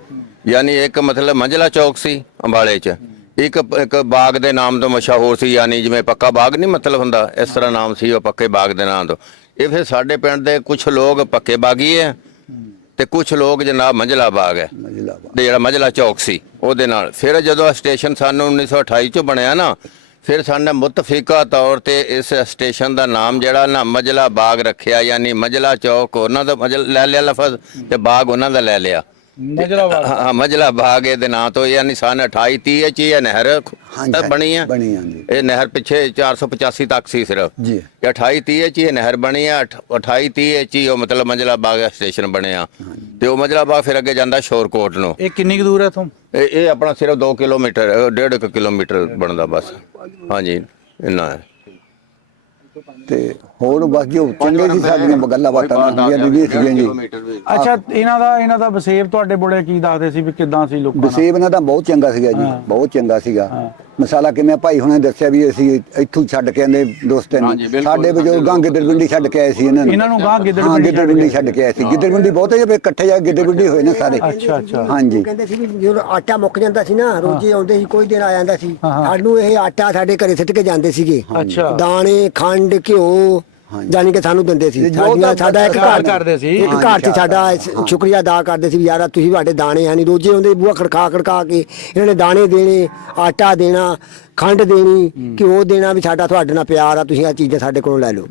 ਯਾਨੀ ਇੱਕ ਮਤਲਬ ਮੰਜਲਾ ਚੌਕ ਸੀ ਅੰਬਾਲੇ ਚ, ਇੱਕ ਬਾਗ ਦੇ ਨਾਮ ਤੋਂ ਮਸ਼ਹੂਰ ਸੀ। ਯਾਨੀ ਜਿਵੇਂ ਪੱਕਾ ਬਾਗ ਨਹੀਂ ਮਤਲਬ ਹੁੰਦਾ, ਇਸ ਤਰ੍ਹਾਂ ਨਾਮ ਸੀ ਉਹ ਪੱਕੇ ਬਾਗ ਦੇ ਨਾਮ ਤੋਂ। ਇਹ ਫਿਰ ਸਾਡੇ ਪਿੰਡ ਦੇ ਕੁਝ ਲੋਕ ਪੱਕੇ ਬਾਗੀ ਹੈ ਤੇ ਕੁਝ ਲੋਕ ਜਨਾਬ ਮੰਜਲਾ ਬਾਗ ਹੈ, ਤੇ ਜਿਹੜਾ ਮੰਜਲਾ ਚੌਕ ਸੀ ਉਹਦੇ ਨਾਲ। ਫਿਰ ਜਦੋਂ ਸਟੇਸ਼ਨ ਸਾਨੂੰ 1928 ਚ ਬਣਿਆ ਨਾ, ਫਿਰ ਸਾਨੂੰ ਮੁਤਫਿਕਾ ਤੌਰ ਤੇ ਇਸ ਸਟੇਸ਼ਨ ਦਾ ਨਾਮ ਜਿਹੜਾ ਨਾ ਮੰਜਲਾ ਬਾਗ ਰੱਖਿਆ। ਯਾਨੀ ਮੰਜਲਾ ਚੌਕ ਉਹਨਾਂ ਦਾ ਲੈ ਲਿਆ ਲਫ਼ਜ਼, ਤੇ ਬਾਗ ਉਹਨਾਂ ਦਾ ਲੈ ਲਿਆ। ਹਾਂ ਮੰਜਲਾ ਬਾਗ ਇਹਦੇ ਨਾਂ ਤੋਂ। ਯਾਨੀ ਸਨ 28-30 ਚ ਇਹ ਨਹਿਰ ਬਣੀ ਹੈ। ਇਹ ਨਹਿਰ ਪਿੱਛੇ 485 ਤੱਕ ਸੀ ਸਿਰਫ ਜੀ। 28-30 ਚ ਇਹ ਨਹਿਰ ਬਣੀ ਹੈ। 28-30 ਚ ਉਹ ਮਤਲਬ ਮੰਜਲਾ ਬਾਗ ਸਟੇਸ਼ਨ ਬਣਿਆ। ਤੇ ਉਹ ਮੰਜਲਾ ਬਾਗ ਫਿਰ ਅੱਗੇ ਜਾਂਦਾ ਸ਼ੋਰਕੋਟ ਨੂੰ। ਇਹ ਕਿੰਨੀ ਕੁ ਦੂਰ ਹੈ ਇੱਥੋਂ? ਇਹ ਆਪਣਾ ਸਿਰਫ 2 ਕਿਲੋਮੀਟਰ 1.5 ਕਿਲੋਮੀਟਰ ਬਣਦਾ ਬਸ। ਹਾਂਜੀ ਇੰਨਾ ਹੈ। ਤੇ ਹੋਰ ਬਸ ਜੋ ਚੰਗੇ ਜੀ ਸਾਡੀਆਂ ਗੱਲਾਂ ਬਾਤਾਂ ਹੁੰਦੀਆਂ ਨੇ ਸੀਗੀਆਂ ਜੀ। ਅੱਛਾ ਇਹਨਾਂ ਦਾ ਵਸੇਬ ਤੁਹਾਡੇ ਬੋਲੇ ਕੀ ਦੱਸਦੇ ਸੀ ਵੀ ਕਿੱਦਾਂ ਸੀ ਲੋਕਾਂ ਦਾ? ਵਸੇਬ ਇਹਨਾਂ ਦਾ ਬਹੁਤ ਚੰਗਾ ਸੀਗਾ ਜੀ, ਬਹੁਤ ਚੰਗਾ ਸੀਗਾ। ਮਸਾਲਾ ਕਿਵੇਂ ਭਾਈ ਹੁਣੇ ਦੱਸਿਆ ਵੀ ਅਸੀਂ ਇੱਥੋਂ ਛੱਡ ਕੇ ਆਂਦੇ ਦੋਸਤਾਂ ਨੂੰ, ਸਾਡੇ ਬਜ਼ੁਰਗਾਂ ਗਿੱਦੜਵਿੰਡੀ ਛੱਡ ਕੇ ਆਏ ਸੀ ਇਹਨਾਂ ਨੂੰ ਗਾਂ ਗਿੱਦੜਵਿੰਡੀ ਛੱਡ ਕੇ ਆਏ ਸੀ। ਗਿੱਦੜਵਿੰਡੀ ਬਹੁਤੇ ਜੇ ਇਕੱਠੇ ਜਾ ਗਿੱਦੜਵਿੰਡੀ ਹੋਏ ਨੇ ਸਾਰੇ। ਅੱਛਾ ਹਾਂਜੀ ਕਹਿੰਦੇ ਸੀ ਵੀ ਜਦੋਂ ਆਟਾ ਮੁੱਕ ਜਾਂਦਾ ਸੀ ਨਾ, ਰੋਜੀ ਆਉਂਦੇ ਸੀ, ਕੋਈ ਦਿਨ ਆ ਜਾਂਦਾ ਸੀ, ਸਾਨੂੰ ਇਹ ਆਟਾ ਸਾਡੇ ਘਰੇ ਸਿੱਟ ਕੇ ਜਾਂਦੇ ਸੀਗੇ। ਦਾਣੇ ਖੰਡ ਘਿਓ ਜਾਨੀ ਕਿ ਸਾਨੂੰ ਦਿੰਦੇ ਸੀ। ਸਾਡਾ ਇੱਕ ਘਰ ਕਰਦੇ ਸੀ, ਇੱਕ ਘਰ 'ਚ ਸਾਡਾ ਸ਼ੁਕਰੀਆ ਅਦਾ ਕਰਦੇ ਸੀ ਵੀ ਯਾਰ ਤੁਸੀਂ ਸਾਡੇ ਦਾਣੇ ਹੈ ਨਹੀਂ। ਰੋਜੇ ਆਉਂਦੇ ਬੂਹਾ ਖੜਕਾ ਕੇ ਇਹਨਾਂ ਨੇ ਦਾਣੇ ਦੇਣੇ, ਆਟਾ ਦੇਣਾ, ਖੰਡ ਦੇਣੀ, ਘਿਓ ਦੇਣਾ, ਵੀ ਸਾਡਾ ਤੁਹਾਡੇ ਨਾਲ ਪਿਆਰ ਆ, ਤੁਸੀਂ ਆਹ ਚੀਜ਼ਾਂ ਸਾਡੇ ਕੋਲੋਂ ਲੈ ਲਓ।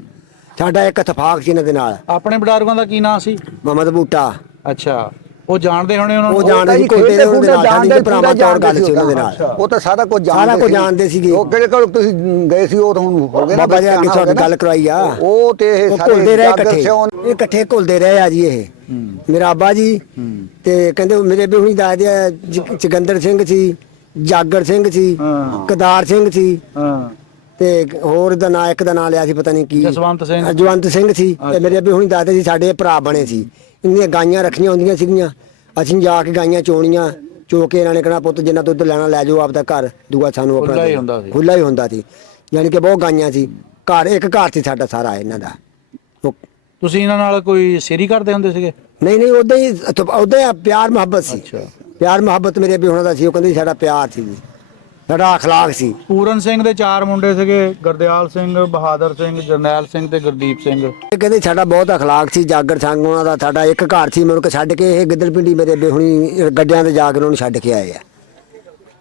ਸਾਡਾ ਇੱਕ ਇਤਫਾਕ ਸੀ ਇਹਨਾਂ ਦੇ ਨਾਲ। ਆਪਣੇ ਬਜ਼ੁਰਗਾਂ ਦਾ ਕੀ ਨਾਂ ਸੀ? ਮੁਹੰਮਦ ਬੂਟਾ। ਅੱਛਾ ਉਹ ਜਾਣਦੇ ਹੋਣੇ ਉਹਨਾਂ ਉਹ ਨੂੰ? ਜਾਣਦੇ ਸੀ, ਘੁਲਦੇ ਰਹੇ ਉਹਦੇ ਨਾਲ, ਸਾਡੀ ਤੇ ਭਰਾਵਾਂ ਤੌਰ ਗੱਲ ਸੀ ਉਹਨਾਂ ਦੇ ਨਾਲ। ਉਹ ਤਾਂ ਸਾਰਾ ਕੁਝ ਸਾਰਾ ਕੁਝ ਜਾਣਦੇ ਸੀਗੇ। ਉਹ ਕਿਹੜੇ ਕੋਲ ਤੁਸੀਂ ਗਏ ਸੀ, ਉਹ ਤਾਂ ਹੁਣ ਹੋ ਗਏ ਨਾ ਬਾਬਾ ਜੀ ਅੱਗੇ ਬੱਚਿਆਂ ਤੁਹਾਡੀ ਗੱਲ ਕਰਵਾਈ ਆ। ਉਹ ਤੇ ਇਹ ਉਹ ਸਾਰੇ ਘੁਲਦੇ ਰਹੇ ਜਾਗਰ ਇਕੱਠੇ, ਸਿਉਂ ਇਹ ਇਕੱਠੇ ਘੁਲਦੇ ਰਹੇ ਆ ਜੀ। ਇਹ ਮੇਰਾ ਆਬਾ ਜੀ ਤੇ ਕਹਿੰਦੇ ਮੇਰੇ ਵੀ ਹੁਣੀ ਦੱਸਦੇ ਆ, ਜਗੰਦਰ ਸਿੰਘ ਸੀ, ਜਾਗਰ ਸਿੰਘ ਸੀ, ਕਦਾਰ ਸਿੰਘ ਸੀ, ਹਾਂ ਤੇ ਹੋਰ ਦਾ ਨਾਂ, ਇੱਕ ਦਾ ਨਾਂ ਲਿਆ ਸੀ ਪਤਾ ਨਹੀਂ ਕੀ, ਜਸਵੰਤ ਸਿੰਘ। ਜਵੰਤ ਸਿੰਘ ਸੀ। ਤੇ ਮੇਰੇ ਵੀ ਹੁਣੀ ਦੱਸਦੇ ਸੀ ਸਾਡੇ ਭਰਾ ਬਣੇ ਸੀ। ਇੰਨੀਆਂ ਗਾਈਆਂ ਰੱਖੀਆਂ ਹੁੰਦੀਆਂ ਸੀਗੀਆਂ, ਅਸੀਂ ਜਾ ਕੇ ਗਾਈਆਂ ਚੋਣੀਆਂ, ਚੋ ਕੇ ਇਹਨਾਂ ਨੇ ਕਹਿਣਾ ਪੁੱਤ ਜਿੰਨਾ ਦੁੱਧ ਲੈਣਾ ਲੈ ਜਾਓ ਆਪਦਾ ਘਰ, ਦੂਆ ਸਾਨੂੰ ਆਪਣਾ ਖੁੱਲ੍ਹਾ ਹੀ ਹੁੰਦਾ ਸੀ। ਖੁੱਲਾ ਹੀ ਹੁੰਦਾ ਸੀ। ਯਾਨੀ ਕਿ ਬਹੁਤ ਗਾਈਆਂ ਸੀ, ਘਰ ਇੱਕ ਘਰ ਸੀ ਸਾਡਾ ਸਾਰਾ ਇਹਨਾਂ ਦਾ। ਉਹ ਤੁਸੀਂ ਇਹਨਾਂ ਨਾਲ ਕੋਈ ਸੇਰੀ ਕਰਦੇ ਹੁੰਦੇ ਸੀਗੇ? ਨਹੀਂ ਉਦਾਂ ਹੀ ਪਿਆਰ ਮੁਹੱਬਤ ਸੀ। ਪਿਆਰ ਮੁਹੱਬਤ ਮੇਰੇ ਵੀ ਉਹਨਾਂ ਦਾ ਸੀ। ਉਹ ਕਹਿੰਦੇ ਸਾਡਾ ਪਿਆਰ ਸੀ ਜੀ, ਸਾਡਾ ਅਖਲਾਕ ਸੀ। ਪੂਰਨ ਸਿੰਘ ਦੇ 4 ਮੁੰਡੇ ਸੀਗੇ, ਗੁਰਦਿਆਲ ਸਿੰਘ, ਬਹਾਦਰ ਸਿੰਘ, ਜਰਨੈਲ ਸਿੰਘ ਤੇ ਗੁਰਦੀਪ ਸਿੰਘ। ਇਹ ਕਹਿੰਦੇ ਸਾਡਾ ਬਹੁਤ ਅਖਲਾਕ ਸੀ। ਜਾਗਰ ਸਿੰਘ ਉਹਨਾਂ ਦਾ, ਸਾਡਾ ਇੱਕ ਘਰ ਸੀ। ਮੁੜ ਕੇ ਛੱਡ ਕੇ ਇਹ ਗਿੱਦੜ ਪਿੰਡੀ ਮੇਰੇ ਬੇਹੁਣੀ ਗੱਡਿਆਂ ਤੇ ਜਾ ਕੇ ਉਹਨੂੰ ਛੱਡ ਕੇ ਆਏ ਆ।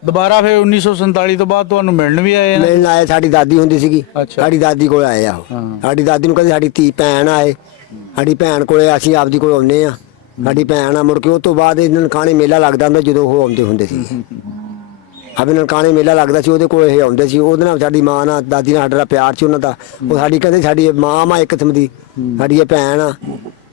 ਦੁਬਾਰਾ ਫਿਰ 1947 ਤੋਂ ਬਾਅਦ ਤੁਹਾਨੂੰ ਮਿਲਣ ਵੀ ਆਏ ਨੇ? ਮਿਲਣ ਆਏ, ਸਾਡੀ ਦਾਦੀ ਹੁੰਦੀ ਸੀਗੀ, ਅੱਛਾ। ਸਾਡੀ ਦਾਦੀ ਕੋਲ ਆਏ ਆ ਉਹ। ਸਾਡੀ ਦਾਦੀ ਨੂੰ ਕਹਿੰਦੇ ਸਾਡੀ ਧੀ ਭੈਣ ਆਏ, ਸਾਡੀ ਭੈਣ ਕੋਲੇ ਅਸੀਂ ਆਪਦੀ ਕੋਲ ਆਉਂਦੇ ਆ, ਸਾਡੀ ਭੈਣ ਆ। ਮੁੜ ਕੇ ਉਹ ਤੋਂ ਬਾਅਦ ਇਹਨਾਂ ਨਨਕਾਣੇ ਮੇਲਾ ਲੱਗਦਾ ਹੁੰਦਾ ਜਦੋਂ ਉਹ ਆਉਂਦੇ ਹੁੰਦੇ ਸੀ। ਆਪਣੇ ਨਨਕਾਣੇ ਮੇਲਾ ਲੱਗਦਾ ਸੀ, ਉਹਦੇ ਕੋਲ ਇਹ ਆਉਂਦੇ ਸੀ। ਉਹਦੇ ਨਾਲ ਸਾਡੀ ਮਾਂ ਨਾਲ, ਦਾਦੀ ਨਾਲ ਸਾਡਾ ਪਿਆਰ ਸੀ ਉਹਨਾਂ ਦਾ। ਉਹ ਸਾਡੀ ਕਹਿੰਦੇ ਸਾਡੀ ਮਾਂ ਇੱਕ ਕਿਸਮ ਦੀ, ਸਾਡੀ ਇਹ ਭੈਣ ਆ।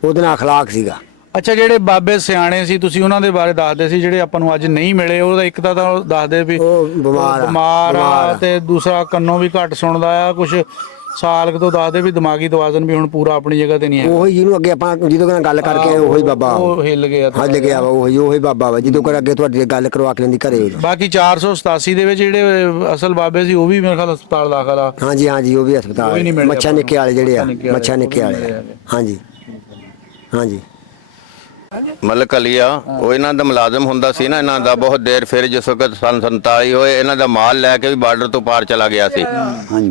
ਉਹਦੇ ਨਾਲ ਅਖਲਾਕ ਸੀਗਾ। ਅੱਛਾ, ਜਿਹੜੇ ਬਾਬੇ ਸਿਆਣੇ ਸੀ ਤੁਸੀਂ ਉਹਨਾਂ ਦੇ ਬਾਰੇ ਦੱਸਦੇ ਸੀ, ਜਿਹੜੇ ਆਪਾਂ ਨੂੰ ਅੱਜ ਨਹੀਂ ਮਿਲੇ, ਉਹਦਾ ਇੱਕ ਤਾਂ ਦੱਸਦੇ ਵੀ ਉਹ ਬਿਮਾਰ ਆ ਤੇ ਦੂਸਰਾ ਕੰਨੋਂ ਵੀ ਘੱਟ ਸੁਣਦਾ ਆ, ਕੁਝ ਸਾਲ ਕੁ ਤੋਂ ਦੱਸਦੇ ਵੀ ਦਿਮਾਗੀ ਤਵਾਜ਼ਨ ਵੀ ਹੁਣ ਪੂਰਾ ਆਪਣੀ ਜਗ੍ਹਾ ਤੇ ਨਹੀਂ ਹੈ। ਉਹੀ ਜਿਹਨੂੰ ਅੱਗੇ ਆਪਾਂ ਜਦੋਂ ਨਾਲ ਗੱਲ ਕਰਕੇ ਆਏ, ਉਹੀ ਬਾਬਾ ਉਹ ਹਿੱਲ ਗਿਆ। ਹੱਲ ਗਿਆ ਵਾ, ਉਹੀ ਬਾਬਾ ਵਾ ਜਦੋਂ ਕਰ ਅੱਗੇ ਤੁਹਾਡੀ ਗੱਲ ਕਰਵਾ ਕੇ ਲੈਂਦੀ ਘਰੇ। ਬਾਕੀ 487 ਦੇ ਵਿੱਚ ਜਿਹੜੇ ਅਸਲ ਬਾਬੇ ਸੀ ਉਹ ਵੀ ਮੇਰੇ ਖਿਆਲ ਹਸਪਤਾਲ ਦਾਖਲ ਆ। ਹਾਂਜੀ ਉਹ ਵੀ ਉਹ ਹਸਪਤਾਲ, ਵੀ ਨਹੀਂ ਮਿਲੇ ਮੱਛਾ ਨਿੱਕੇ ਵਾਲੇ ਜਿਹੜੇ ਆ, ਮੱਛਾ ਨਿੱਕੇ ਵਾਲੇ। ਮੱਛਾ ਨਿੱਕੇ ਵਾਲੇ। ਹਾਂਜੀ ਮਲਕ ਅਲੀਆ ਉਹ ਇਹਨਾਂ ਦਾ ਮੁਲਾਜ਼ਮ ਹੁੰਦਾ ਸੀ ਨਾ ਇਹਨਾਂ ਦਾ ਬਹੁਤ ਦੇਰ। ਫਿਰ ਜਿਸ ਵਕਤ ਸੰਨ 47 ਹੋਏ ਇਹਨਾਂ ਦਾ ਮਾਲ ਲੈ ਕੇ ਵੀ ਬਾਰਡਰ ਤੋਂ ਪਾਰ ਚਲਾ ਗਿਆ ਸੀ।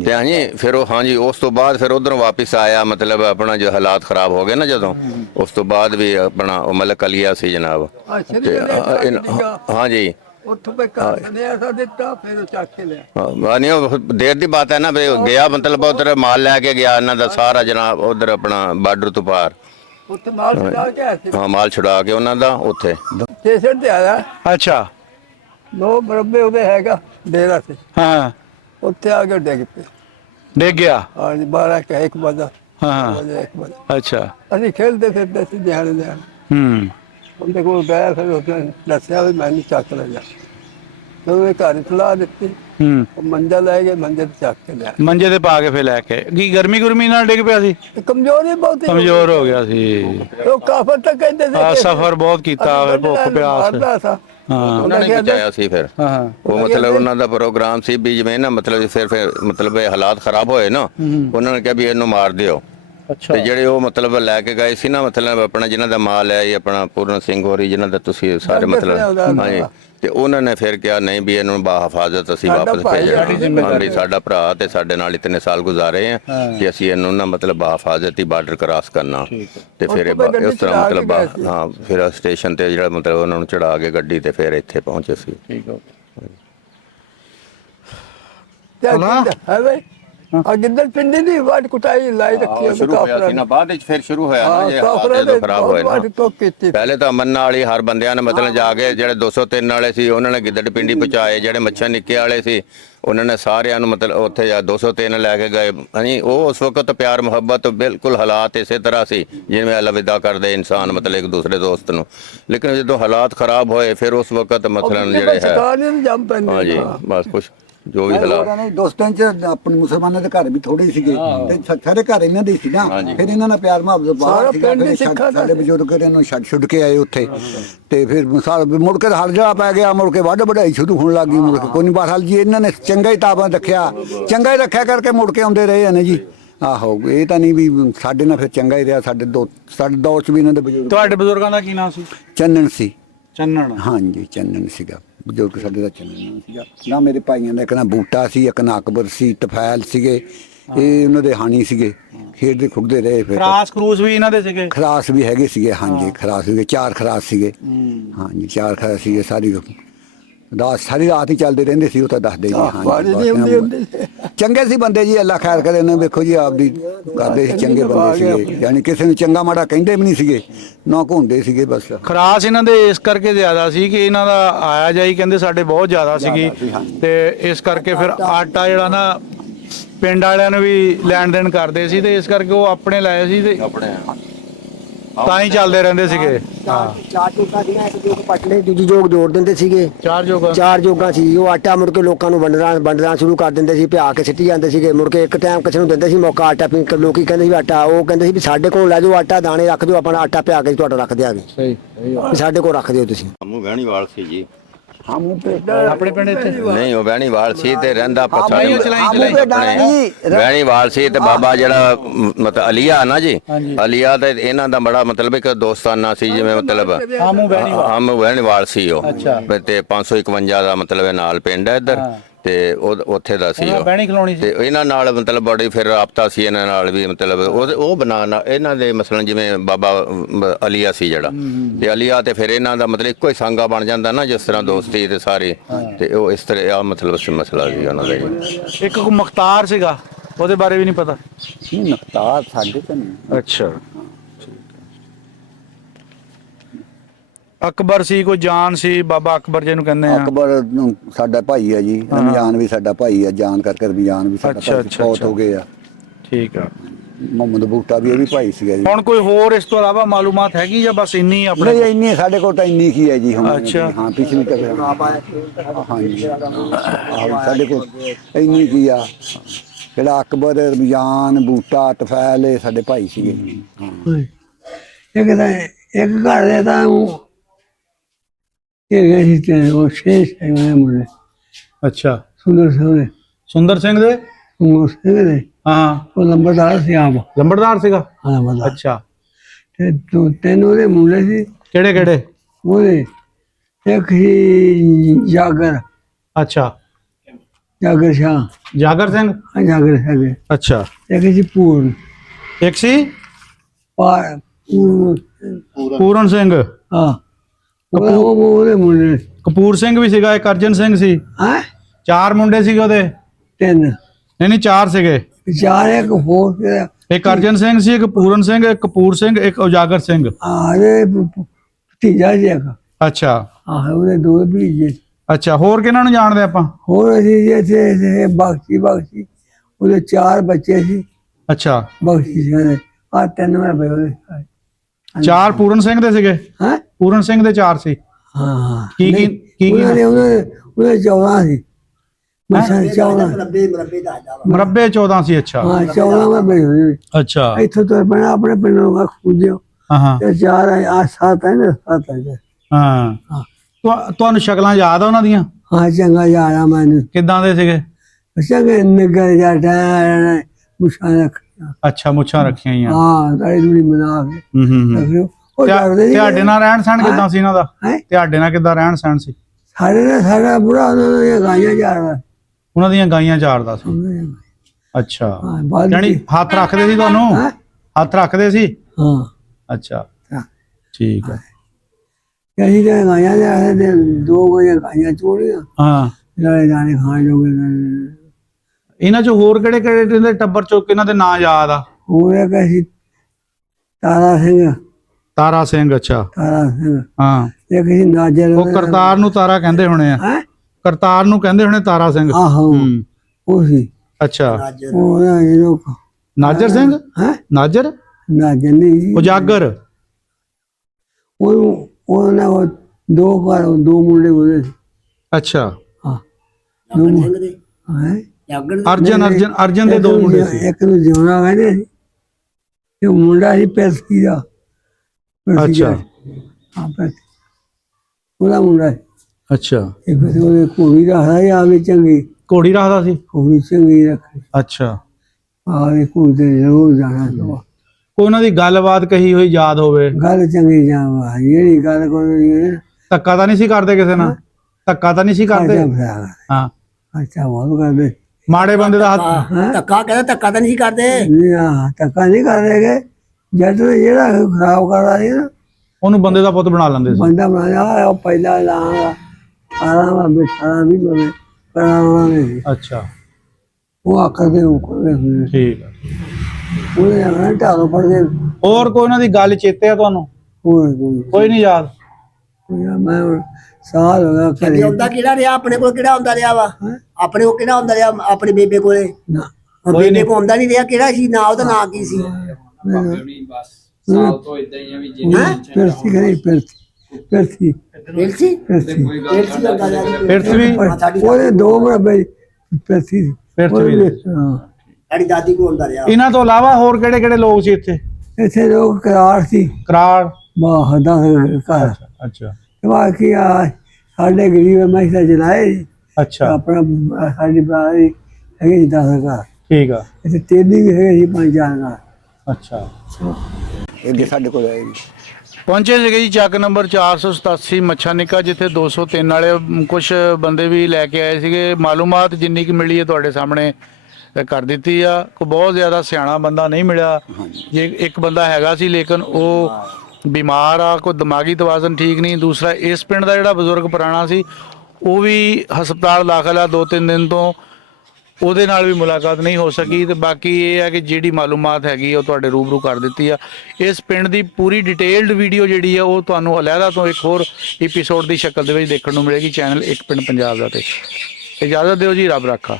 ਤੇ ਹਾਂਜੀ ਫਿਰ ਉਹ ਉਸ ਤੋਂ ਬਾਅਦ ਫਿਰ ਉਧਰੋਂ ਵਾਪਸ ਆਇਆ। ਮਤਲਬ ਆਪਣਾ ਜੋ ਹਾਲਾਤ ਖਰਾਬ ਹੋ ਗਏ ਨਾ ਜਦੋਂ, ਉਸ ਤੋਂ ਬਾਅਦ ਵੀ ਆਪਣਾ ਉਹ ਮਲਕ ਅਲੀਆ ਸੀ ਜਨਾਬ। ਤੇ ਹਾਂਜੀ ਉੱਥੋਂ ਪੇ ਘਰ ਲਿਆ ਸਾ ਦਿੱਤਾ, ਫਿਰ ਉਹ ਚੱਕ ਕੇ ਲਿਆ। ਨਹੀਂ ਉਹ ਦੇਰ ਦੀ ਬਾਤ ਹੈ ਨਾ ਵੀ ਗਿਆ, ਮਤਲਬ ਉਧਰ ਮਾਲ ਲੈ ਕੇ ਗਿਆ ਇਹਨਾਂ ਦਾ ਸਾਰਾ ਜਨਾਬ ਉਧਰ ਆਪਣਾ ਬਾਰਡਰ ਤੋਂ ਪਾਰ। ਉੱਥੇ ਮਾਲ ਛੁਡਾ ਕੇ ਆਇਆ ਸੀ। ਹਾਂ ਮਾਲ ਛੁਡਾ ਕੇ ਉਹਨਾਂ ਦਾ ਉੱਥੇ ਸਟੇਸ਼ਨ ਤੇ ਆਇਆ, ਅੱਛਾ 9 ਮਰਬੇ ਉਹਦੇ ਹੈਗਾ ਡੇਰਾ ਸੀ, ਹਾਂ ਉੱਥੇ ਆ ਕੇ ਡਿੱਗ ਪਿਆ। ਡਿੱਗ ਗਿਆ। ਹਾਂਜੀ 12 ਕੇ 1 ਵਜੇ। ਹਾਂ ਅੱਛਾ। ਅਸੀਂ ਖੇਲਦੇ ਫਿਰਦੇ ਸੀ ਦਿਹਾੜੇ ਉਹਦੇ ਕੋਲ ਗਿਆ। ਫਿਰ ਉਸਨੇ ਦੱਸਿਆ ਵੀ ਮੈਨੂੰ ਚੱਕ ਲੈ ਜਾ। ਤੇ ਉਹਨੇ ਘਰ ਸਲਾਹ ਦਿੱਤੀ, ਉਹ ਮੰਜਾ ਲੈ ਗਏ, ਮੰਜੇ ਤੇ ਚੱਕ ਕੇ ਲਿਆ। ਮੰਜੇ ਤੇ ਪਾ ਕੇ ਫਿਰ ਲੈ ਕੇ ਕੀ ਗਰਮੀ ਗੁਰਮੀ ਨਾਲ ਡਿੱਗ ਪਿਆ ਸੀ? ਕਮਜ਼ੋਰੀ ਬਹੁਤ ਕਮਜ਼ੋਰ ਹੋ ਗਿਆ ਸੀ। ਉਹ ਕਾਫਰ ਤਾਂ ਕਹਿੰਦੇ ਸੀ ਸਫ਼ਰ ਬਹੁਤ ਕੀਤਾ, ਭੁੱਖ ਪਿਆਸ। ਹਾਂ ਉਹਨਾਂ ਨੇ ਬਚਾਇਆ ਸੀ ਫਿਰ। ਹਾਂ ਉਹ ਮਤਲਬ ਉਹਨਾਂ ਦਾ ਪ੍ਰੋਗਰਾਮ ਸੀ ਵੀ ਜਿਵੇਂ ਨਾ ਮਤਲਬ ਫਿਰ ਮਤਲਬ ਇਹ ਹਾਲਾਤ ਖਰਾਬ ਹੋਏ ਨਾ, ਉਹਨਾਂ ਨੇ ਕਿਹਾ ਵੀ ਇਹਨੂੰ ਮਾਰ ਦਿਓ। ਅੱਛਾ। ਤੇ ਜਿਹੜੇ ਉਹ ਮਤਲਬ ਲੈ ਕੇ ਗਏ ਸੀ ਨਾ, ਮਤਲਬ ਆਪਣਾ ਜਿਨ੍ਹਾਂ ਦਾ ਮਾਲ ਹੈ, ਇਹ ਆਪਣਾ ਪੂਰਨ ਸਿੰਘ ਹੋਰੀ ਜਿਨ੍ਹਾਂ ਦਾ ਤੁਸੀਂ ਸਾਰੇ ਮਤਲਬ ਹਾਂਜੀ, ਤੇ ਉਹਨਾਂ ਨੇ ਫਿਰ ਕਿਹਾ ਨਹੀਂ ਵੀ ਇਹਨੂੰ ਬਾਹਿਫਾਜ਼ਤ ਅਸੀਂ ਵਾਪਸ ਭੇਜਣਾ। ਹਾਂ ਵੀ ਸਾਡਾ ਭਰਾ ਤੇ ਸਾਡੇ ਨਾਲ ਇਤਨੇ ਸਾਲ ਗੁਜ਼ਾਰੇ ਆ ਕਿ ਅਸੀਂ ਇਹਨੂੰ ਨਾ ਮਤਲਬ ਬਾਹਿਫਾਜ਼ਤ ਹੀ ਬਾਰਡਰ ਕ੍ਰਾਸ ਕਰਨਾ। ਤੇ ਫਿਰ ਇਸ ਤਰ੍ਹਾਂ ਮਤਲਬ ਹਾਂ ਫਿਰ ਸਟੇਸ਼ਨ ਤੇ ਜਿਹੜਾ ਮਤਲਬ ਉਹਨਾਂ ਨੂੰ ਚੜਾ ਕੇ ਗੱਡੀ ਤੇ ਫਿਰ ਇੱਥੇ ਪਹੁੰਚੇ ਸੀ। ਠੀਕ ਹੋ ਹੈ ਬਈ ਆ ਗਿੱਦੜ ਪਿੰਡੀ ਦੀ ਵਾਟ ਕੁਟਾਈ ਲਾਈ ਰੱਖੀ ਸ਼ੁਰੂ ਹੋਇਆ ਸੀ ਨਾ, ਬਾਅਦ ਵਿੱਚ ਫਿਰ ਸ਼ੁਰੂ ਹੋਇਆ ਨਾ ਜੇ ਹਾਲਾਤ ਜਦੋਂ ਖਰਾਬ ਹੋਏ ਨਾ। ਪਹਿਲੇ ਤਾਂ ਅਮਨ ਨਾਲ ਹੀ ਹਰ ਬੰਦਿਆਂ ਨੇ ਮਤਲਬ ਜਾ ਕੇ ਜਿਹੜੇ 203 ਵਾਲੇ ਸੀ ਉਹਨਾਂ ਨੇ ਗਿੱਦੜ ਪਿੰਡੀ ਪਹੁੰਚਾਏ, ਜਿਹੜੇ ਮੱਛਾ ਨਿੱਕੇ ਵਾਲੇ ਸੀ ਉਹਨਾਂ ਨੇ ਸਾਰਿਆਂ ਨੂੰ ਮਤਲਬ ਉੱਥੇ 203 ਲੈ ਕੇ ਗਏ। ਹਾਂਜੀ ਉਹ ਉਸ ਵਕਤ ਪਿਆਰ ਮੁਹੱਬਤ ਬਿਲਕੁਲ ਹਾਲਾਤ ਇਸੇ ਤਰ੍ਹਾਂ ਸੀ ਜਿਵੇਂ ਅਲਵਿਦਾ ਕਰਦੇ ਇਨਸਾਨ ਮਤਲਬ ਇੱਕ ਦੂਸਰੇ ਦੋਸਤ ਨੂੰ। ਲੇਕਿਨ ਜਦੋਂ ਹਾਲਾਤ ਖਰਾਬ ਹੋਏ ਫਿਰ ਉਸ ਵਕਤ ਮਤਲਬ ਜਿਹੜੇ ਹੈ ਹਾਂਜੀ ਬਸ ਕੁਛ ਜੋ ਵੀ ਹਾਲਾਤ ਦੋਸਤਾਂ ਚ ਆਪਣੇ ਮੁਸਲਮਾਨਾਂ ਦੇ ਘਰ ਵੀ ਥੋੜੇ ਸੀਗੇ ਤੇ ਸਾਰੇ ਘਰ ਇਹਨਾਂ ਦੇ ਸੀ ਨਾ। ਫਿਰ ਇਹਨਾਂ ਨਾਲ ਪਿਆਰ ਮੁਹੱਬਤ ਬਾਹਰ ਸੀਗਾ। ਸਾਡੇ ਬਜ਼ੁਰਗ ਇਹਨੂੰ ਛੱਡ ਕੇ ਆਏ ਉੱਥੇ ਤੇ ਫਿਰ ਮੁੜ ਕੇ ਹਰ ਜਗ੍ਹਾ ਪੈ ਗਿਆ। ਮੁੜ ਕੇ ਵੱਢ ਵਢਾਈ ਸ਼ੁਰੂ ਹੋਣ ਲੱਗ ਗਈ। ਮੁੜ ਕੇ ਕੋਈ ਨਹੀਂ ਬਹਰਹਾਲ ਜੀ ਇਹਨਾਂ ਨੇ ਚੰਗਾ ਹੀ ਤਾਬਾ ਰੱਖਿਆ, ਚੰਗਾ ਹੀ ਰੱਖਿਆ ਕਰਕੇ ਮੁੜ ਕੇ ਆਉਂਦੇ ਰਹੇ ਨੇ ਜੀ। ਆਹੋ ਇਹ ਤਾਂ ਨਹੀਂ ਵੀ ਸਾਡੇ ਨਾਲ ਫਿਰ ਚੰਗਾ ਹੀ ਰਿਹਾ। ਸਾਡੇ ਦੌਰ ਚ ਵੀ ਇਹਨਾਂ ਦੇ ਬਜ਼ੁਰਗ। ਤੁਹਾਡੇ ਬਜ਼ੁਰਗਾਂ ਦਾ ਕੀ ਨਾਮ ਸੀ? ਚੰਨਣ ਸੀ। ਚੰਨਣ? ਹਾਂਜੀ ਚੰਨਣ ਸੀਗਾ ਬਜ਼ੁਰਗ ਸਾਡੇ ਦਾ ਚੰਨਣ ਸੀਗਾ ਨਾ। ਮੇਰੇ ਭਾਈਆਂ ਦਾ ਇੱਕ ਨਾ ਬੂਟਾ ਸੀ, ਇੱਕ ਨਾ ਅਕਬਰ ਸੀ, ਤਫੈਲ ਸੀਗੇ। ਇਹ ਉਹਨਾਂ ਦੇ ਹਾਣੀ ਸੀਗੇ, ਖੇਡਦੇ ਖੁੱਡਦੇ ਰਹੇ। ਫਿਰ ਖਰਾਸ ਕਰੂਸ ਵੀ ਇਹਨਾਂ ਦੇ ਸੀਗੇ? ਖਰਾਸ ਵੀ ਹੈਗੇ ਸੀਗੇ ਹਾਂਜੀ, ਖਰਾਸ ਸੀਗੇ 4 ਖਰਾਸ ਸੀਗੇ ਹਾਂਜੀ 4 ਖਰਾਸ ਸੀਗੇ। ਸਾਰੀ ਰਾਤ ਹੀ ਚੱਲਦੇ ਰਹਿੰਦੇ ਸੀ ਉਹ ਤਾਂ ਦੱਸਦੇ ਜੀ। ਹਾਂਜੀ ਚੰਗੇ ਸੀ ਬੰਦੇ ਜੀ, ਅੱਲਾ ਖੈਰ ਕਰੇ ਨੇ। ਵੇਖੋ ਜੀ ਆਪਦੀ ਕਰਦੇ ਸੀ, ਚੰਗੇ ਬੰਦੇ ਸੀਗੇ, ਯਾਨੀ ਕਿਸੇ ਨੂੰ ਚੰਗਾ ਮਾੜਾ ਕਹਿੰਦੇ ਵੀ ਨਹੀਂ ਸੀਗੇ, ਨਾ ਘੁੰਦੇ ਸੀਗੇ ਬਸ। ਖਰਾਸ ਇਹਨਾਂ ਦੇ ਇਸ ਕਰਕੇ ਜ਼ਿਆਦਾ ਸੀ ਕਿ ਇਹਨਾਂ ਦਾ ਆਇਆ ਜਾਈ ਕਹਿੰਦੇ ਸਾਡੇ ਬਹੁਤ ਜ਼ਿਆਦਾ ਸੀਗੀ, ਤੇ ਇਸ ਕਰਕੇ ਫਿਰ ਆਟਾ ਜਿਹੜਾ ਨਾ ਪਿੰਡ ਵਾਲਿਆਂ ਨੂੰ ਵੀ ਲੈਣ ਦੇਣ ਕਰਦੇ ਸੀ, ਤੇ ਇਸ ਕਰਕੇ ਉਹ ਆਪਣੇ ਲਾਏ ਸੀ ਤੇ ਆਪਣੇ ਤਾਂ ਹੀ ਚੱਲਦੇ ਰਹਿੰਦੇ ਸੀਗੇ। ਚਾਰ ਜੋਗਾਂ ਦੀਆਂ, ਇੱਕ ਜੋਗ ਪੱਟ ਲੈ, ਦੂਜੀ ਜੋਗ ਜੋੜ ਦਿੰਦੇ ਸੀਗੇ। ਚਾਰ ਜੋਗ ਚਾਰ ਜੋਗਾਂ ਸੀ, ਉਹ ਆਟਾ ਮੁੜ ਕੇ ਲੋਕਾਂ ਨੂੰ ਵੰਡਣਾ ਸ਼ੁਰੂ ਕਰ ਦਿੰਦੇ ਸੀ, ਪਿਆ ਕੇ ਸਿੱਟੀ ਜਾਂਦੇ ਸੀਗੇ। ਮੁੜ ਕੇ ਇੱਕ ਟਾਈਮ ਕਿਸੇ ਨੂੰ ਦਿੰਦੇ ਸੀ ਮੌਕਾ ਆਟਾ ਪੀ, ਲੋਕੀ ਕਹਿੰਦੇ ਸੀ ਆਟਾ, ਉਹ ਕਹਿੰਦੇ ਸੀ ਵੀ ਸਾਡੇ ਕੋਲ ਲੈ ਜਾਓ ਆਟਾ, ਦਾਣੇ ਰੱਖ ਦਿਓ, ਆਪਣਾ ਆਟਾ ਪਿਆ ਕੇ ਤੁਹਾਡਾ ਰੱਖ ਦਿਆਂਗੇ, ਸਹੀ ਵੀ ਸਾਡੇ ਕੋਲ ਰੱਖ ਦਿਓ ਤੁਸੀਂ। ਹਮੂ ਵਹਿਣੀਵਾਲ ਸੀ ਜੀ। ਆਪਣੇ ਪਿੰਡ ਇੱਥੇ ਨਹੀਂ ਉਹ ਵਹਿਣੀਵਾਲ ਸੀ ਤੇ ਰਹਿੰਦਾ ਚਲਾਈ ਵਹਿਣੀਵਾਲ ਸੀ ਤੇ ਬਾਬਾ ਜਿਹੜਾ ਮਤਲਬ ਅਲੀਆ ਨਾ ਜੀ, ਅਲੀਆ ਤੇ ਇਹਨਾਂ ਦਾ ਬੜਾ ਮਤਲਬ ਇੱਕ ਦੋਸਤਾਨਾ ਸੀ, ਜਿਵੇਂ ਮਤਲਬ ਹਮ ਵਹਿਣੀਵਾਲ ਸੀ ਉਹ, ਤੇ 551 ਦਾ ਮਤਲਬ ਨਾਲ ਪਿੰਡ ਹੈ ਇੱਧਰ, ਤੇ ਉੱਥੇ ਦਾ ਸੀ ਉਹ, ਬਹਿਣੀ ਖਲੋਣੀ ਸੀ ਤੇ ਇਹਨਾਂ ਨਾਲ ਮਤਲਬ ਬੜੀ ਫਿਰ ਰਾਬਤਾ ਸੀ ਇਹਨਾਂ ਨਾਲ ਵੀ, ਮਤਲਬ ਉਹ ਬਣਾਉਣਾ ਇਹਨਾਂ ਦੇ ਮਸਲਨ ਜਿਵੇਂ ਬਾਬਾ ਅਲੀਆ ਸੀ ਜਿਹੜਾ, ਤੇ ਅਲੀਆ ਤੇ ਫਿਰ ਇਹਨਾਂ ਦਾ ਮਤਲਬ ਇੱਕੋ ਹੀ ਸੰਗਾ ਬਣ ਜਾਂਦਾ ਨਾ, ਜਿਸ ਤਰ੍ਹਾਂ ਦੋਸਤੀ ਤੇ ਸਾਰੇ, ਤੇ ਉਹ ਇਸ ਤਰ੍ਹਾਂ ਆ ਮਤਲਬ ਮਸਲਾ ਸੀ ਉਹਨਾਂ ਦਾ ਜੀ। ਇੱਕ ਮੁਖਤਾਰ ਸੀਗਾ, ਉਹਦੇ ਬਾਰੇ ਵੀ ਨਹੀਂ ਪਤਾ। ਨਖਤਾਰ ਸਾਡੇ ਤਾਂ ਨਹੀਂ। ਅੱਛਾ, ਅਕਬਰ ਸੀ, ਕੋਈ ਜਾਨ ਸੀ, ਬਾਬਾ ਅਕਬਰ ਜਿਹਨੂੰ ਕਹਿੰਦੇ ਆ। ਅਕਬਰ ਨੂੰ ਸਾਡਾ ਭਾਈ ਆ ਜੀ, ਰਮਜ਼ਾਨ ਵੀ ਸਾਡਾ ਭਾਈ ਆ, ਜਾਨ ਕਰਕੇ ਰਮਜ਼ਾਨ ਵੀ ਸਾਡਾ ਭਾਈ, ਬਹੁਤ ਹੋ ਗਏ ਆ। ਠੀਕ ਆ। ਮੁਹੰਮਦ ਬੂਟਾ ਵੀ ਇਹ ਵੀ ਭਾਈ ਸੀਗਾ ਜੀ। ਹੁਣ ਕੋਈ ਹੋਰ ਇਸ ਤੋਂ ਇਲਾਵਾ ਮਾਲੂਮਾਤ ਹੈਗੀ ਜਾਂ ਬਸ ਇੰਨੀ ਆਪਣੇ ਨਹੀਂ ਇੰਨੀ ਸਾਡੇ ਕੋਲ ਤਾਂ ਇੰਨੀ ਕੀ ਹੈ ਜੀ ਹੁਣ। ਅੱਛਾ। ਹਾਂ ਪਿਛਲੀ ਤੱਕ ਹਾਂਜੀ ਆਹੋ ਸਾਡੇ ਕੋਲ ਇੰਨੀ ਕੀ ਆ। ਜਿਹੜਾ ਅਕਬਰ, ਰਮਜ਼ਾਨ, ਬੂਟਾ, ਤਫੈਲ ਇਹ ਸਾਡੇ ਭਾਈ ਸੀਗੇ ਜੀ। ਇੱਕ ਘਰ ਦੇ ਤਾਂ ਉਹ ਗਏ ਸੀ, ਉਹ ਸ਼ੇਸ਼ ਹੈ ਮੁੰਡੇ, ਅੱਛਾ ਸੁੰਦਰ ਸਿੰਘ ਦੇ ਹਾਂ ਉਹ ਲੰਬੜਦਾਰ ਸੀ ਆਪ, ਲੰਬੜਦਾਰ ਸੀਗਾ। ਹਾਂ ਲੰਬੜਦਾਰ। ਅੱਛਾ, ਤੇ ਤਿੰਨ ਉਹਦੇ ਮੁੰਡੇ ਸੀ। ਕਿਹੜੇ ਕਿਹੜੇ? ਉਹਦੇ ਇੱਕ ਸੀ ਜਾਗਰ, ਅੱਛਾ, ਜਾਗਰ ਸ਼ਾਹ, ਜਾਗਰ ਸਿੰਘ। ਹਾਂ ਜਾਗਰ ਸਿੰਘ। ਅੱਛਾ, ਇੱਕ ਸੀ ਪੂਰਨ, ਇੱਕ ਸੀ ਪੂਰਨ ਸਿੰਘ। ਹਾਂ ਉਹਦੇ ਮੁੰਡੇ। ਕਪੂਰ ਸਿੰਘ ਵੀ ਸੀਗਾ, ਇੱਕ ਅਰਜਨ ਸਿੰਘ ਸੀ। ਹਾਂ ਚਾਰ ਮੁੰਡੇ ਸੀਗੇ ਉਹਦੇ। ਤਿੰਨ ਨਹੀਂ ਚਾਰ ਸੀਗੇ। ਚਾਰ, ਇੱਕ ਹੋਰ ਸੀਗਾ, ਇੱਕ ਅਰਜਨ ਸਿੰਘ ਸੀ, ਇੱਕ ਪੂਰਨ ਸਿੰਘ, ਇੱਕ ਕਪੂਰ ਸਿੰਘ, ਇੱਕ ਉਜਾਗਰ ਸਿੰਘ। ਆਰੇ ਭਤੀਜਾ ਜੀ ਇੱਕ। ਅੱਛਾ, ਆਹ ਉਹਦੇ ਦੋ ਭਤੀਜੇ। ਅੱਛਾ, ਹੋਰ ਕਿਹਨਾਂ ਨੂੰ ਜਾਣਦੇ ਆਪਾਂ? ਹੋਰ ਅਸੀਂ ਇੱਥੇ ਬਖਸ਼ੀ ਉਹਦੇ ਚਾਰ ਬੱਚੇ ਸੀ। ਅੱਛਾ, ਬਖਸ਼ੀ ਸਿੰਘ ਦੇ ਆ ਤਿੰਨ ਮੈਂ ਬਈ ਉਹਦੇ। ਚਾਰ ਪੂਰਨ ਸਿੰਘ ਦੇ ਸੀਗੇ। ਹਾਂ ਪੂਰਨ ਸਿੰਘ ਦੇ ਚਾਰ ਸੀ। ਹਾਂ ਕੀ ਉਹਦੇ 14 ਸੀ। ਮੈਂ 14 ਮਰਬੇ 14 ਸੀ। ਅੱਛਾ, ਹਾਂ 14 ਮੈਂ ਬਈ ਹੋਈ। ਅੱਛਾ, ਇੱਥੋਂ ਤੋਂ ਬਣਾ ਆਪਣੇ ਪਿੰਡੋਂ ਦਾ ਖੂਜਿਓ ਹਾਂ ਤੇ ਚਾਰ ਆ ਸੱਤ ਹੈ ਨਾ, ਸੱਤ ਹੈ। ਹਾਂ, ਤੁਹਾਨੂੰ ਸ਼ਕਲਾਂ ਯਾਦ ਆ ਉਹਨਾਂ ਦੀਆਂ? ਹਾਂ ਚੰਗਾ ਯਾਰ ਆ ਮੈਨੂੰ। ਕਿੱਦਾਂ ਦੇ ਸੀਗੇ? ਚੰਗੇ ਨਿੱਗਰ ਜਾਟਾ ਮੁੱਛਾਂ ਰੱਖੀਆਂ। ਅੱਛਾ, ਮੁੱਛਾਂ ਰੱਖੀਆਂ ਹੀ ਆ। ਹਾਂ ਤਾੜੀ ਦੂੜੀ ਬਣਾ ਕੇ ਰੱਖਿਓ। ਉਹ ਡਰਦੇ ਤੁਹਾਡੇ ਨਾਲ ਰਹਿਣ ਸਹਿਣ ਕਿੱਦਾਂ ਸੀ ਇਹਨਾਂ ਦਾ? ਹੈਂ? ਤੁਹਾਡੇ ਨਾਲ ਕਿੱਦਾਂ ਰਹਿਣ ਸਹਿਣ ਸੀ? ਸਾਡੇ ਨਾਲ ਸਾਡਾ ਬੁੜਾ ਉਹਨਾਂ ਦੀਆਂ ਗਾਈਆਂ ਚਾਰਦਾ। ਉਹਨਾਂ ਦੀਆਂ ਗਾਈਆਂ ਚਾਰਦਾ ਸੀ। ਅੱਛਾ, ਹਾਂ ਬਾਅਦ ਯਾਨੀ ਹੱਥ ਰੱਖਦੇ ਸੀ ਤੁਹਾਨੂੰ? ਹੈਂ? ਹੱਥ ਰੱਖਦੇ ਸੀ? ਹਾਂ ਅੱਛਾ, ਹਾਂ। ਠੀਕ ਹੈ। ਅਸੀਂ ਤਾਂ ਗਾਈਆਂ ਦੇ ਦੋ ਗਾਈਆਂ ਚੋੜੀਆਂ ਹਾਂ, ਨਾਲੇ ਦਾਣੇ ਖਾਣ ਜੋਗੇ। ਇਹਨਾਂ ਚ ਹੋਰ ਕਿਹੜੇ ਕਿਹੜੇ ਦੇ ਟੱਬਰ ਚੋਂ ਇਹਨਾਂ ਦੇ ਨਾਂ ਯਾਦ ਆ? ਹੋਰ ਇੱਕ ਅਸੀਂ ਤਾਰਾ ਸਿੰਘ। ਤਾਰਾ ਸਿੰਘ। ਅੱਛਾ, ਤਾਰਾ ਸਿੰਘ। ਹਾਂ, ਇੱਕ ਸੀ ਨਾਜਰ। ਉਹ ਕਰਤਾਰ ਨੂੰ ਤਾਰਾ ਕਹਿੰਦੇ ਹੋਣੇ ਆ। ਹੈਂ? ਕਰਤਾਰ ਨੂੰ ਕਹਿੰਦੇ ਹੋਣੇ ਤਾਰਾ ਸਿੰਘ। ਆਹੋ ਹੂੰ, ਉਹ ਸੀ। ਅੱਛਾ, ਉਹ ਜਦੋਂ ਨਾਜਰ ਸਿੰਘ। ਹੈ ਨਾਜਰ, ਨਾਜਰ ਨਹੀਂ ਉਜਾਗਰ। ਉਹਨਾਂ ਉਹ ਦੋ ਮੁੰਡੇ ਉਹਦੇ ਸੀ। ਅੱਛਾ, ਹਾਂ ਦੋ ਮੁੰਡੇ ਹੈ। ਅਰਜਨ ਦੇ ਦੋ ਮੁੰਡੇ ਸੀ। ਇੱਕ ਨੂੰ ਜਿਉਣਾ ਕਹਿੰਦੇ ਸੀ, ਤੇ ਮੁੰਡਾ ਸੀ ਪੈਸਕੀ ਦਾ। ਅੱਛਾ, ਹਾਂ ਪੈਸਕੀ ਉਹਦਾ ਮੁੰਡਾ ਸੀ। ਅੱਛਾ, ਇੱਕ ਉਹਦੇ ਘੋੜੀ ਰੱਖਦਾ ਸੀ ਆਵੇ ਚੰਗੀ। ਘੋੜੀ ਰੱਖਦਾ ਸੀ। ਘੋੜੀ ਚੰਗੀ ਰੱਖੀ। ਅੱਛਾ, ਆਵੇ ਘੋੜੀ ਤੇ ਜ਼ਰੂਰ ਜਾਣਾ ਸੀ। ਕੋਈ ਉਹਨਾਂ ਦੀ ਗੱਲਬਾਤ ਕਹੀ ਹੋਈ ਯਾਦ ਹੋਵੇ? ਗੱਲ ਚੰਗੀ ਜਾਵਾ ਜਿਹੜੀ ਗੱਲ ਕੋਈ ਧੱਕਾ ਤਾਂ ਨਹੀਂ ਸੀ ਕਰਦੇ ਕਿਸੇ ਨਾਲ? ਧੱਕਾ ਤਾਂ ਨਹੀਂ ਸੀ ਕਰਦੇ? ਹਾਂ, ਅੱਛਾ ਬਹੁਤ ਕਰਦੇ। ਮਾੜੇ ਬੰਦੇ ਦਾ ਹੱਥ ਧੱਕਾ ਕਹਿੰਦਾ, ਧੱਕਾ ਤਾਂ ਨਹੀਂ ਕਰਦੇ। ਧੱਕਾ ਨਹੀਂ ਕਰਦੇਗੇ। ਜੱਟ ਜਿਹੜਾ ਖਰਾਬ ਕਰਦਾ ਸੀ ਨਾ, ਉਹਨੂੰ ਬੰਦੇ ਦਾ ਪੁੱਤ ਬਣਾ ਲੈਂਦੇ ਸੀ। ਬੰਦਾ ਬਣਾਇਆ ਉਹ ਪਹਿਲਾਂ ਲਾਂਗਾ ਆਰਾਮ ਬਿਠਾਣਾ ਵੀ ਬਵੇ ਕਰਾਉਣਾ ਨਹੀਂ। ਅੱਛਾ, ਉਹ ਆਖਰ ਦੇ ਉੱਪਰ ਠੀਕ ਆ। ਉਹਨੇ ਆਣਾ ਢਾਲੋਂ ਫੜ ਕੇ ਹੋਰ ਕੋਈ ਉਹਨਾਂ ਦੀ ਗੱਲ ਚੇਤੇ ਆ ਤੁਹਾਨੂੰ? ਹੋਰ ਕੋਈ ਨਹੀਂ ਯਾਦ? ਮੈਂ ਹੁਣ ਸਾਲ ਹੋ ਗਿਆ ਅੱਗੇ ਹੁੰਦਾ ਕਿਹੜਾ ਰਿਹਾ ਆਪਣੇ ਕੋਲ, ਕਿਹੜਾ ਹੁੰਦਾ ਰਿਹਾ ਵਾ ਆਪਣੇ ਕੋਲ, ਕਿਹੜਾ ਹੁੰਦਾ ਰਿਹਾ ਆਪਣੀ ਬੇਬੇ ਕੋਲੇ? ਨਾ ਬੇਬੇ ਕੋਲ ਹੁੰਦਾ ਨਹੀਂ ਰਿਹਾ, ਕਿਹੜਾ ਸੀ ਨਾ, ਉਹਦਾ ਨਾਂ ਕੀ ਸੀ? ਬਸ ਸਾਲ ਤੋਂ ਇਦਾਂ ਹੀ ਆ ਵੀ ਜਿਹੜੀ ਪਰਸੀ ਕਰੀ ਪਰਸੀ ਮਿਲਸੀ ਪਰਸੀ ਮਿਲਸੀ ਹੁੰਦਾ ਰਿਹਾ ਪ੍ਰਿਥਵੀ ਉਹਦੇ ਦੋ ਮਰਬੇ ਪਰਸੀ ਪ੍ਰਿਥਵੀ ਦੇ। ਹਾਂ ਸਾਡੀ ਦਾਦੀ ਕੋਲ ਹੁੰਦਾ ਰਿਹਾ। ਇਹਨਾਂ ਤੋਂ ਇਲਾਵਾ ਹੋਰ ਕਿਹੜੇ ਕਿਹੜੇ ਲੋਕ ਸੀ ਇੱਥੇ? ਇੱਥੇ ਲੋਕ ਕਰਾਰ ਸੀ ਕਰਾੜ। ਬਾਹ ਦਾ ਘਰ ਅੱਛਾ ਬਾਕੀ ਆ ਸਾਡੇ ਗਰੀਬ ਮਹਿਸਾ ਜਲਾਏ ਅੱਛਾ ਆਪਣਾ ਸਾਡੀ ਬਾਈ ਹੈਗੇ 10 ਘਰ ਠੀਕ ਆ। ਇੱਥੇ ਤੇਲੀ ਵੀ ਹੈਗੇ ਸੀ 5-4 ਘਰ ਅੱਛਾ ਇਹ ਸਾਡੇ ਕੋਲ ਆਏ ਜੀ। ਪਹੁੰਚੇ ਸੀਗੇ ਜੀ ਚੱਕ ਨੰਬਰ 487 ਮੱਛਾ ਨਿੱਕਾ, ਜਿੱਥੇ 203 ਵਾਲੇ ਕੁਝ ਬੰਦੇ ਵੀ ਲੈ ਕੇ ਆਏ ਸੀਗੇ। ਮਾਲੂਮਾਤ ਜਿੰਨੀ ਕਿ ਮਿਲੀ ਹੈ ਤੁਹਾਡੇ ਸਾਹਮਣੇ ਕਰ ਦਿੱਤੀ ਆ। ਕੋਈ ਬਹੁਤ ਜ਼ਿਆਦਾ ਸਿਆਣਾ ਬੰਦਾ ਨਹੀਂ ਮਿਲਿਆ। ਜੇ ਇੱਕ ਬੰਦਾ ਹੈਗਾ ਸੀ ਲੇਕਿਨ ਉਹ ਬਿਮਾਰ ਆ, ਕੋਈ ਦਿਮਾਗੀ ਤਵਾਜ਼ਨ ਠੀਕ ਨਹੀਂ। ਦੂਸਰਾ ਇਸ ਪਿੰਡ ਦਾ ਜਿਹੜਾ ਬਜ਼ੁਰਗ ਪੁਰਾਣਾ ਸੀ ਉਹ ਵੀ ਹਸਪਤਾਲ ਦਾਖਲ ਆ 2-3 ਦਿਨ ਤੋਂ, ਉਹਦੇ ਨਾਲ ਵੀ ਮੁਲਾਕਾਤ ਨਹੀਂ ਹੋ ਸਕੀ। ਤੇ ਬਾਕੀ ਇਹ ਹੈ ਕਿ ਜਿਹੜੀ ਮਾਲੂਮਾਤ ਹੈਗੀ ਉਹ ਤੁਹਾਡੇ ਰੂਬਰੂ ਕਰ ਦਿੱਤੀ ਆ। ਇਸ ਪਿੰਡ ਦੀ ਪੂਰੀ ਡਿਟੇਲਡ ਵੀਡੀਓ ਜਿਹੜੀ ਆ ਉਹ ਤੁਹਾਨੂੰ ਅਲੱਗਾ ਤੋਂ ਇੱਕ ਹੋਰ ਐਪੀਸੋਡ ਦੀ ਸ਼ਕਲ ਦੇ ਵਿੱਚ ਦੇਖਣ ਨੂੰ ਮਿਲੇਗੀ ਚੈਨਲ ਇੱਕ ਪਿੰਡ ਪੰਜਾਬ ਦਾ। ਤੇ ਇਜਾਜ਼ਤ ਦਿਓ ਜੀ, ਰੱਬ ਰਾਖਾ।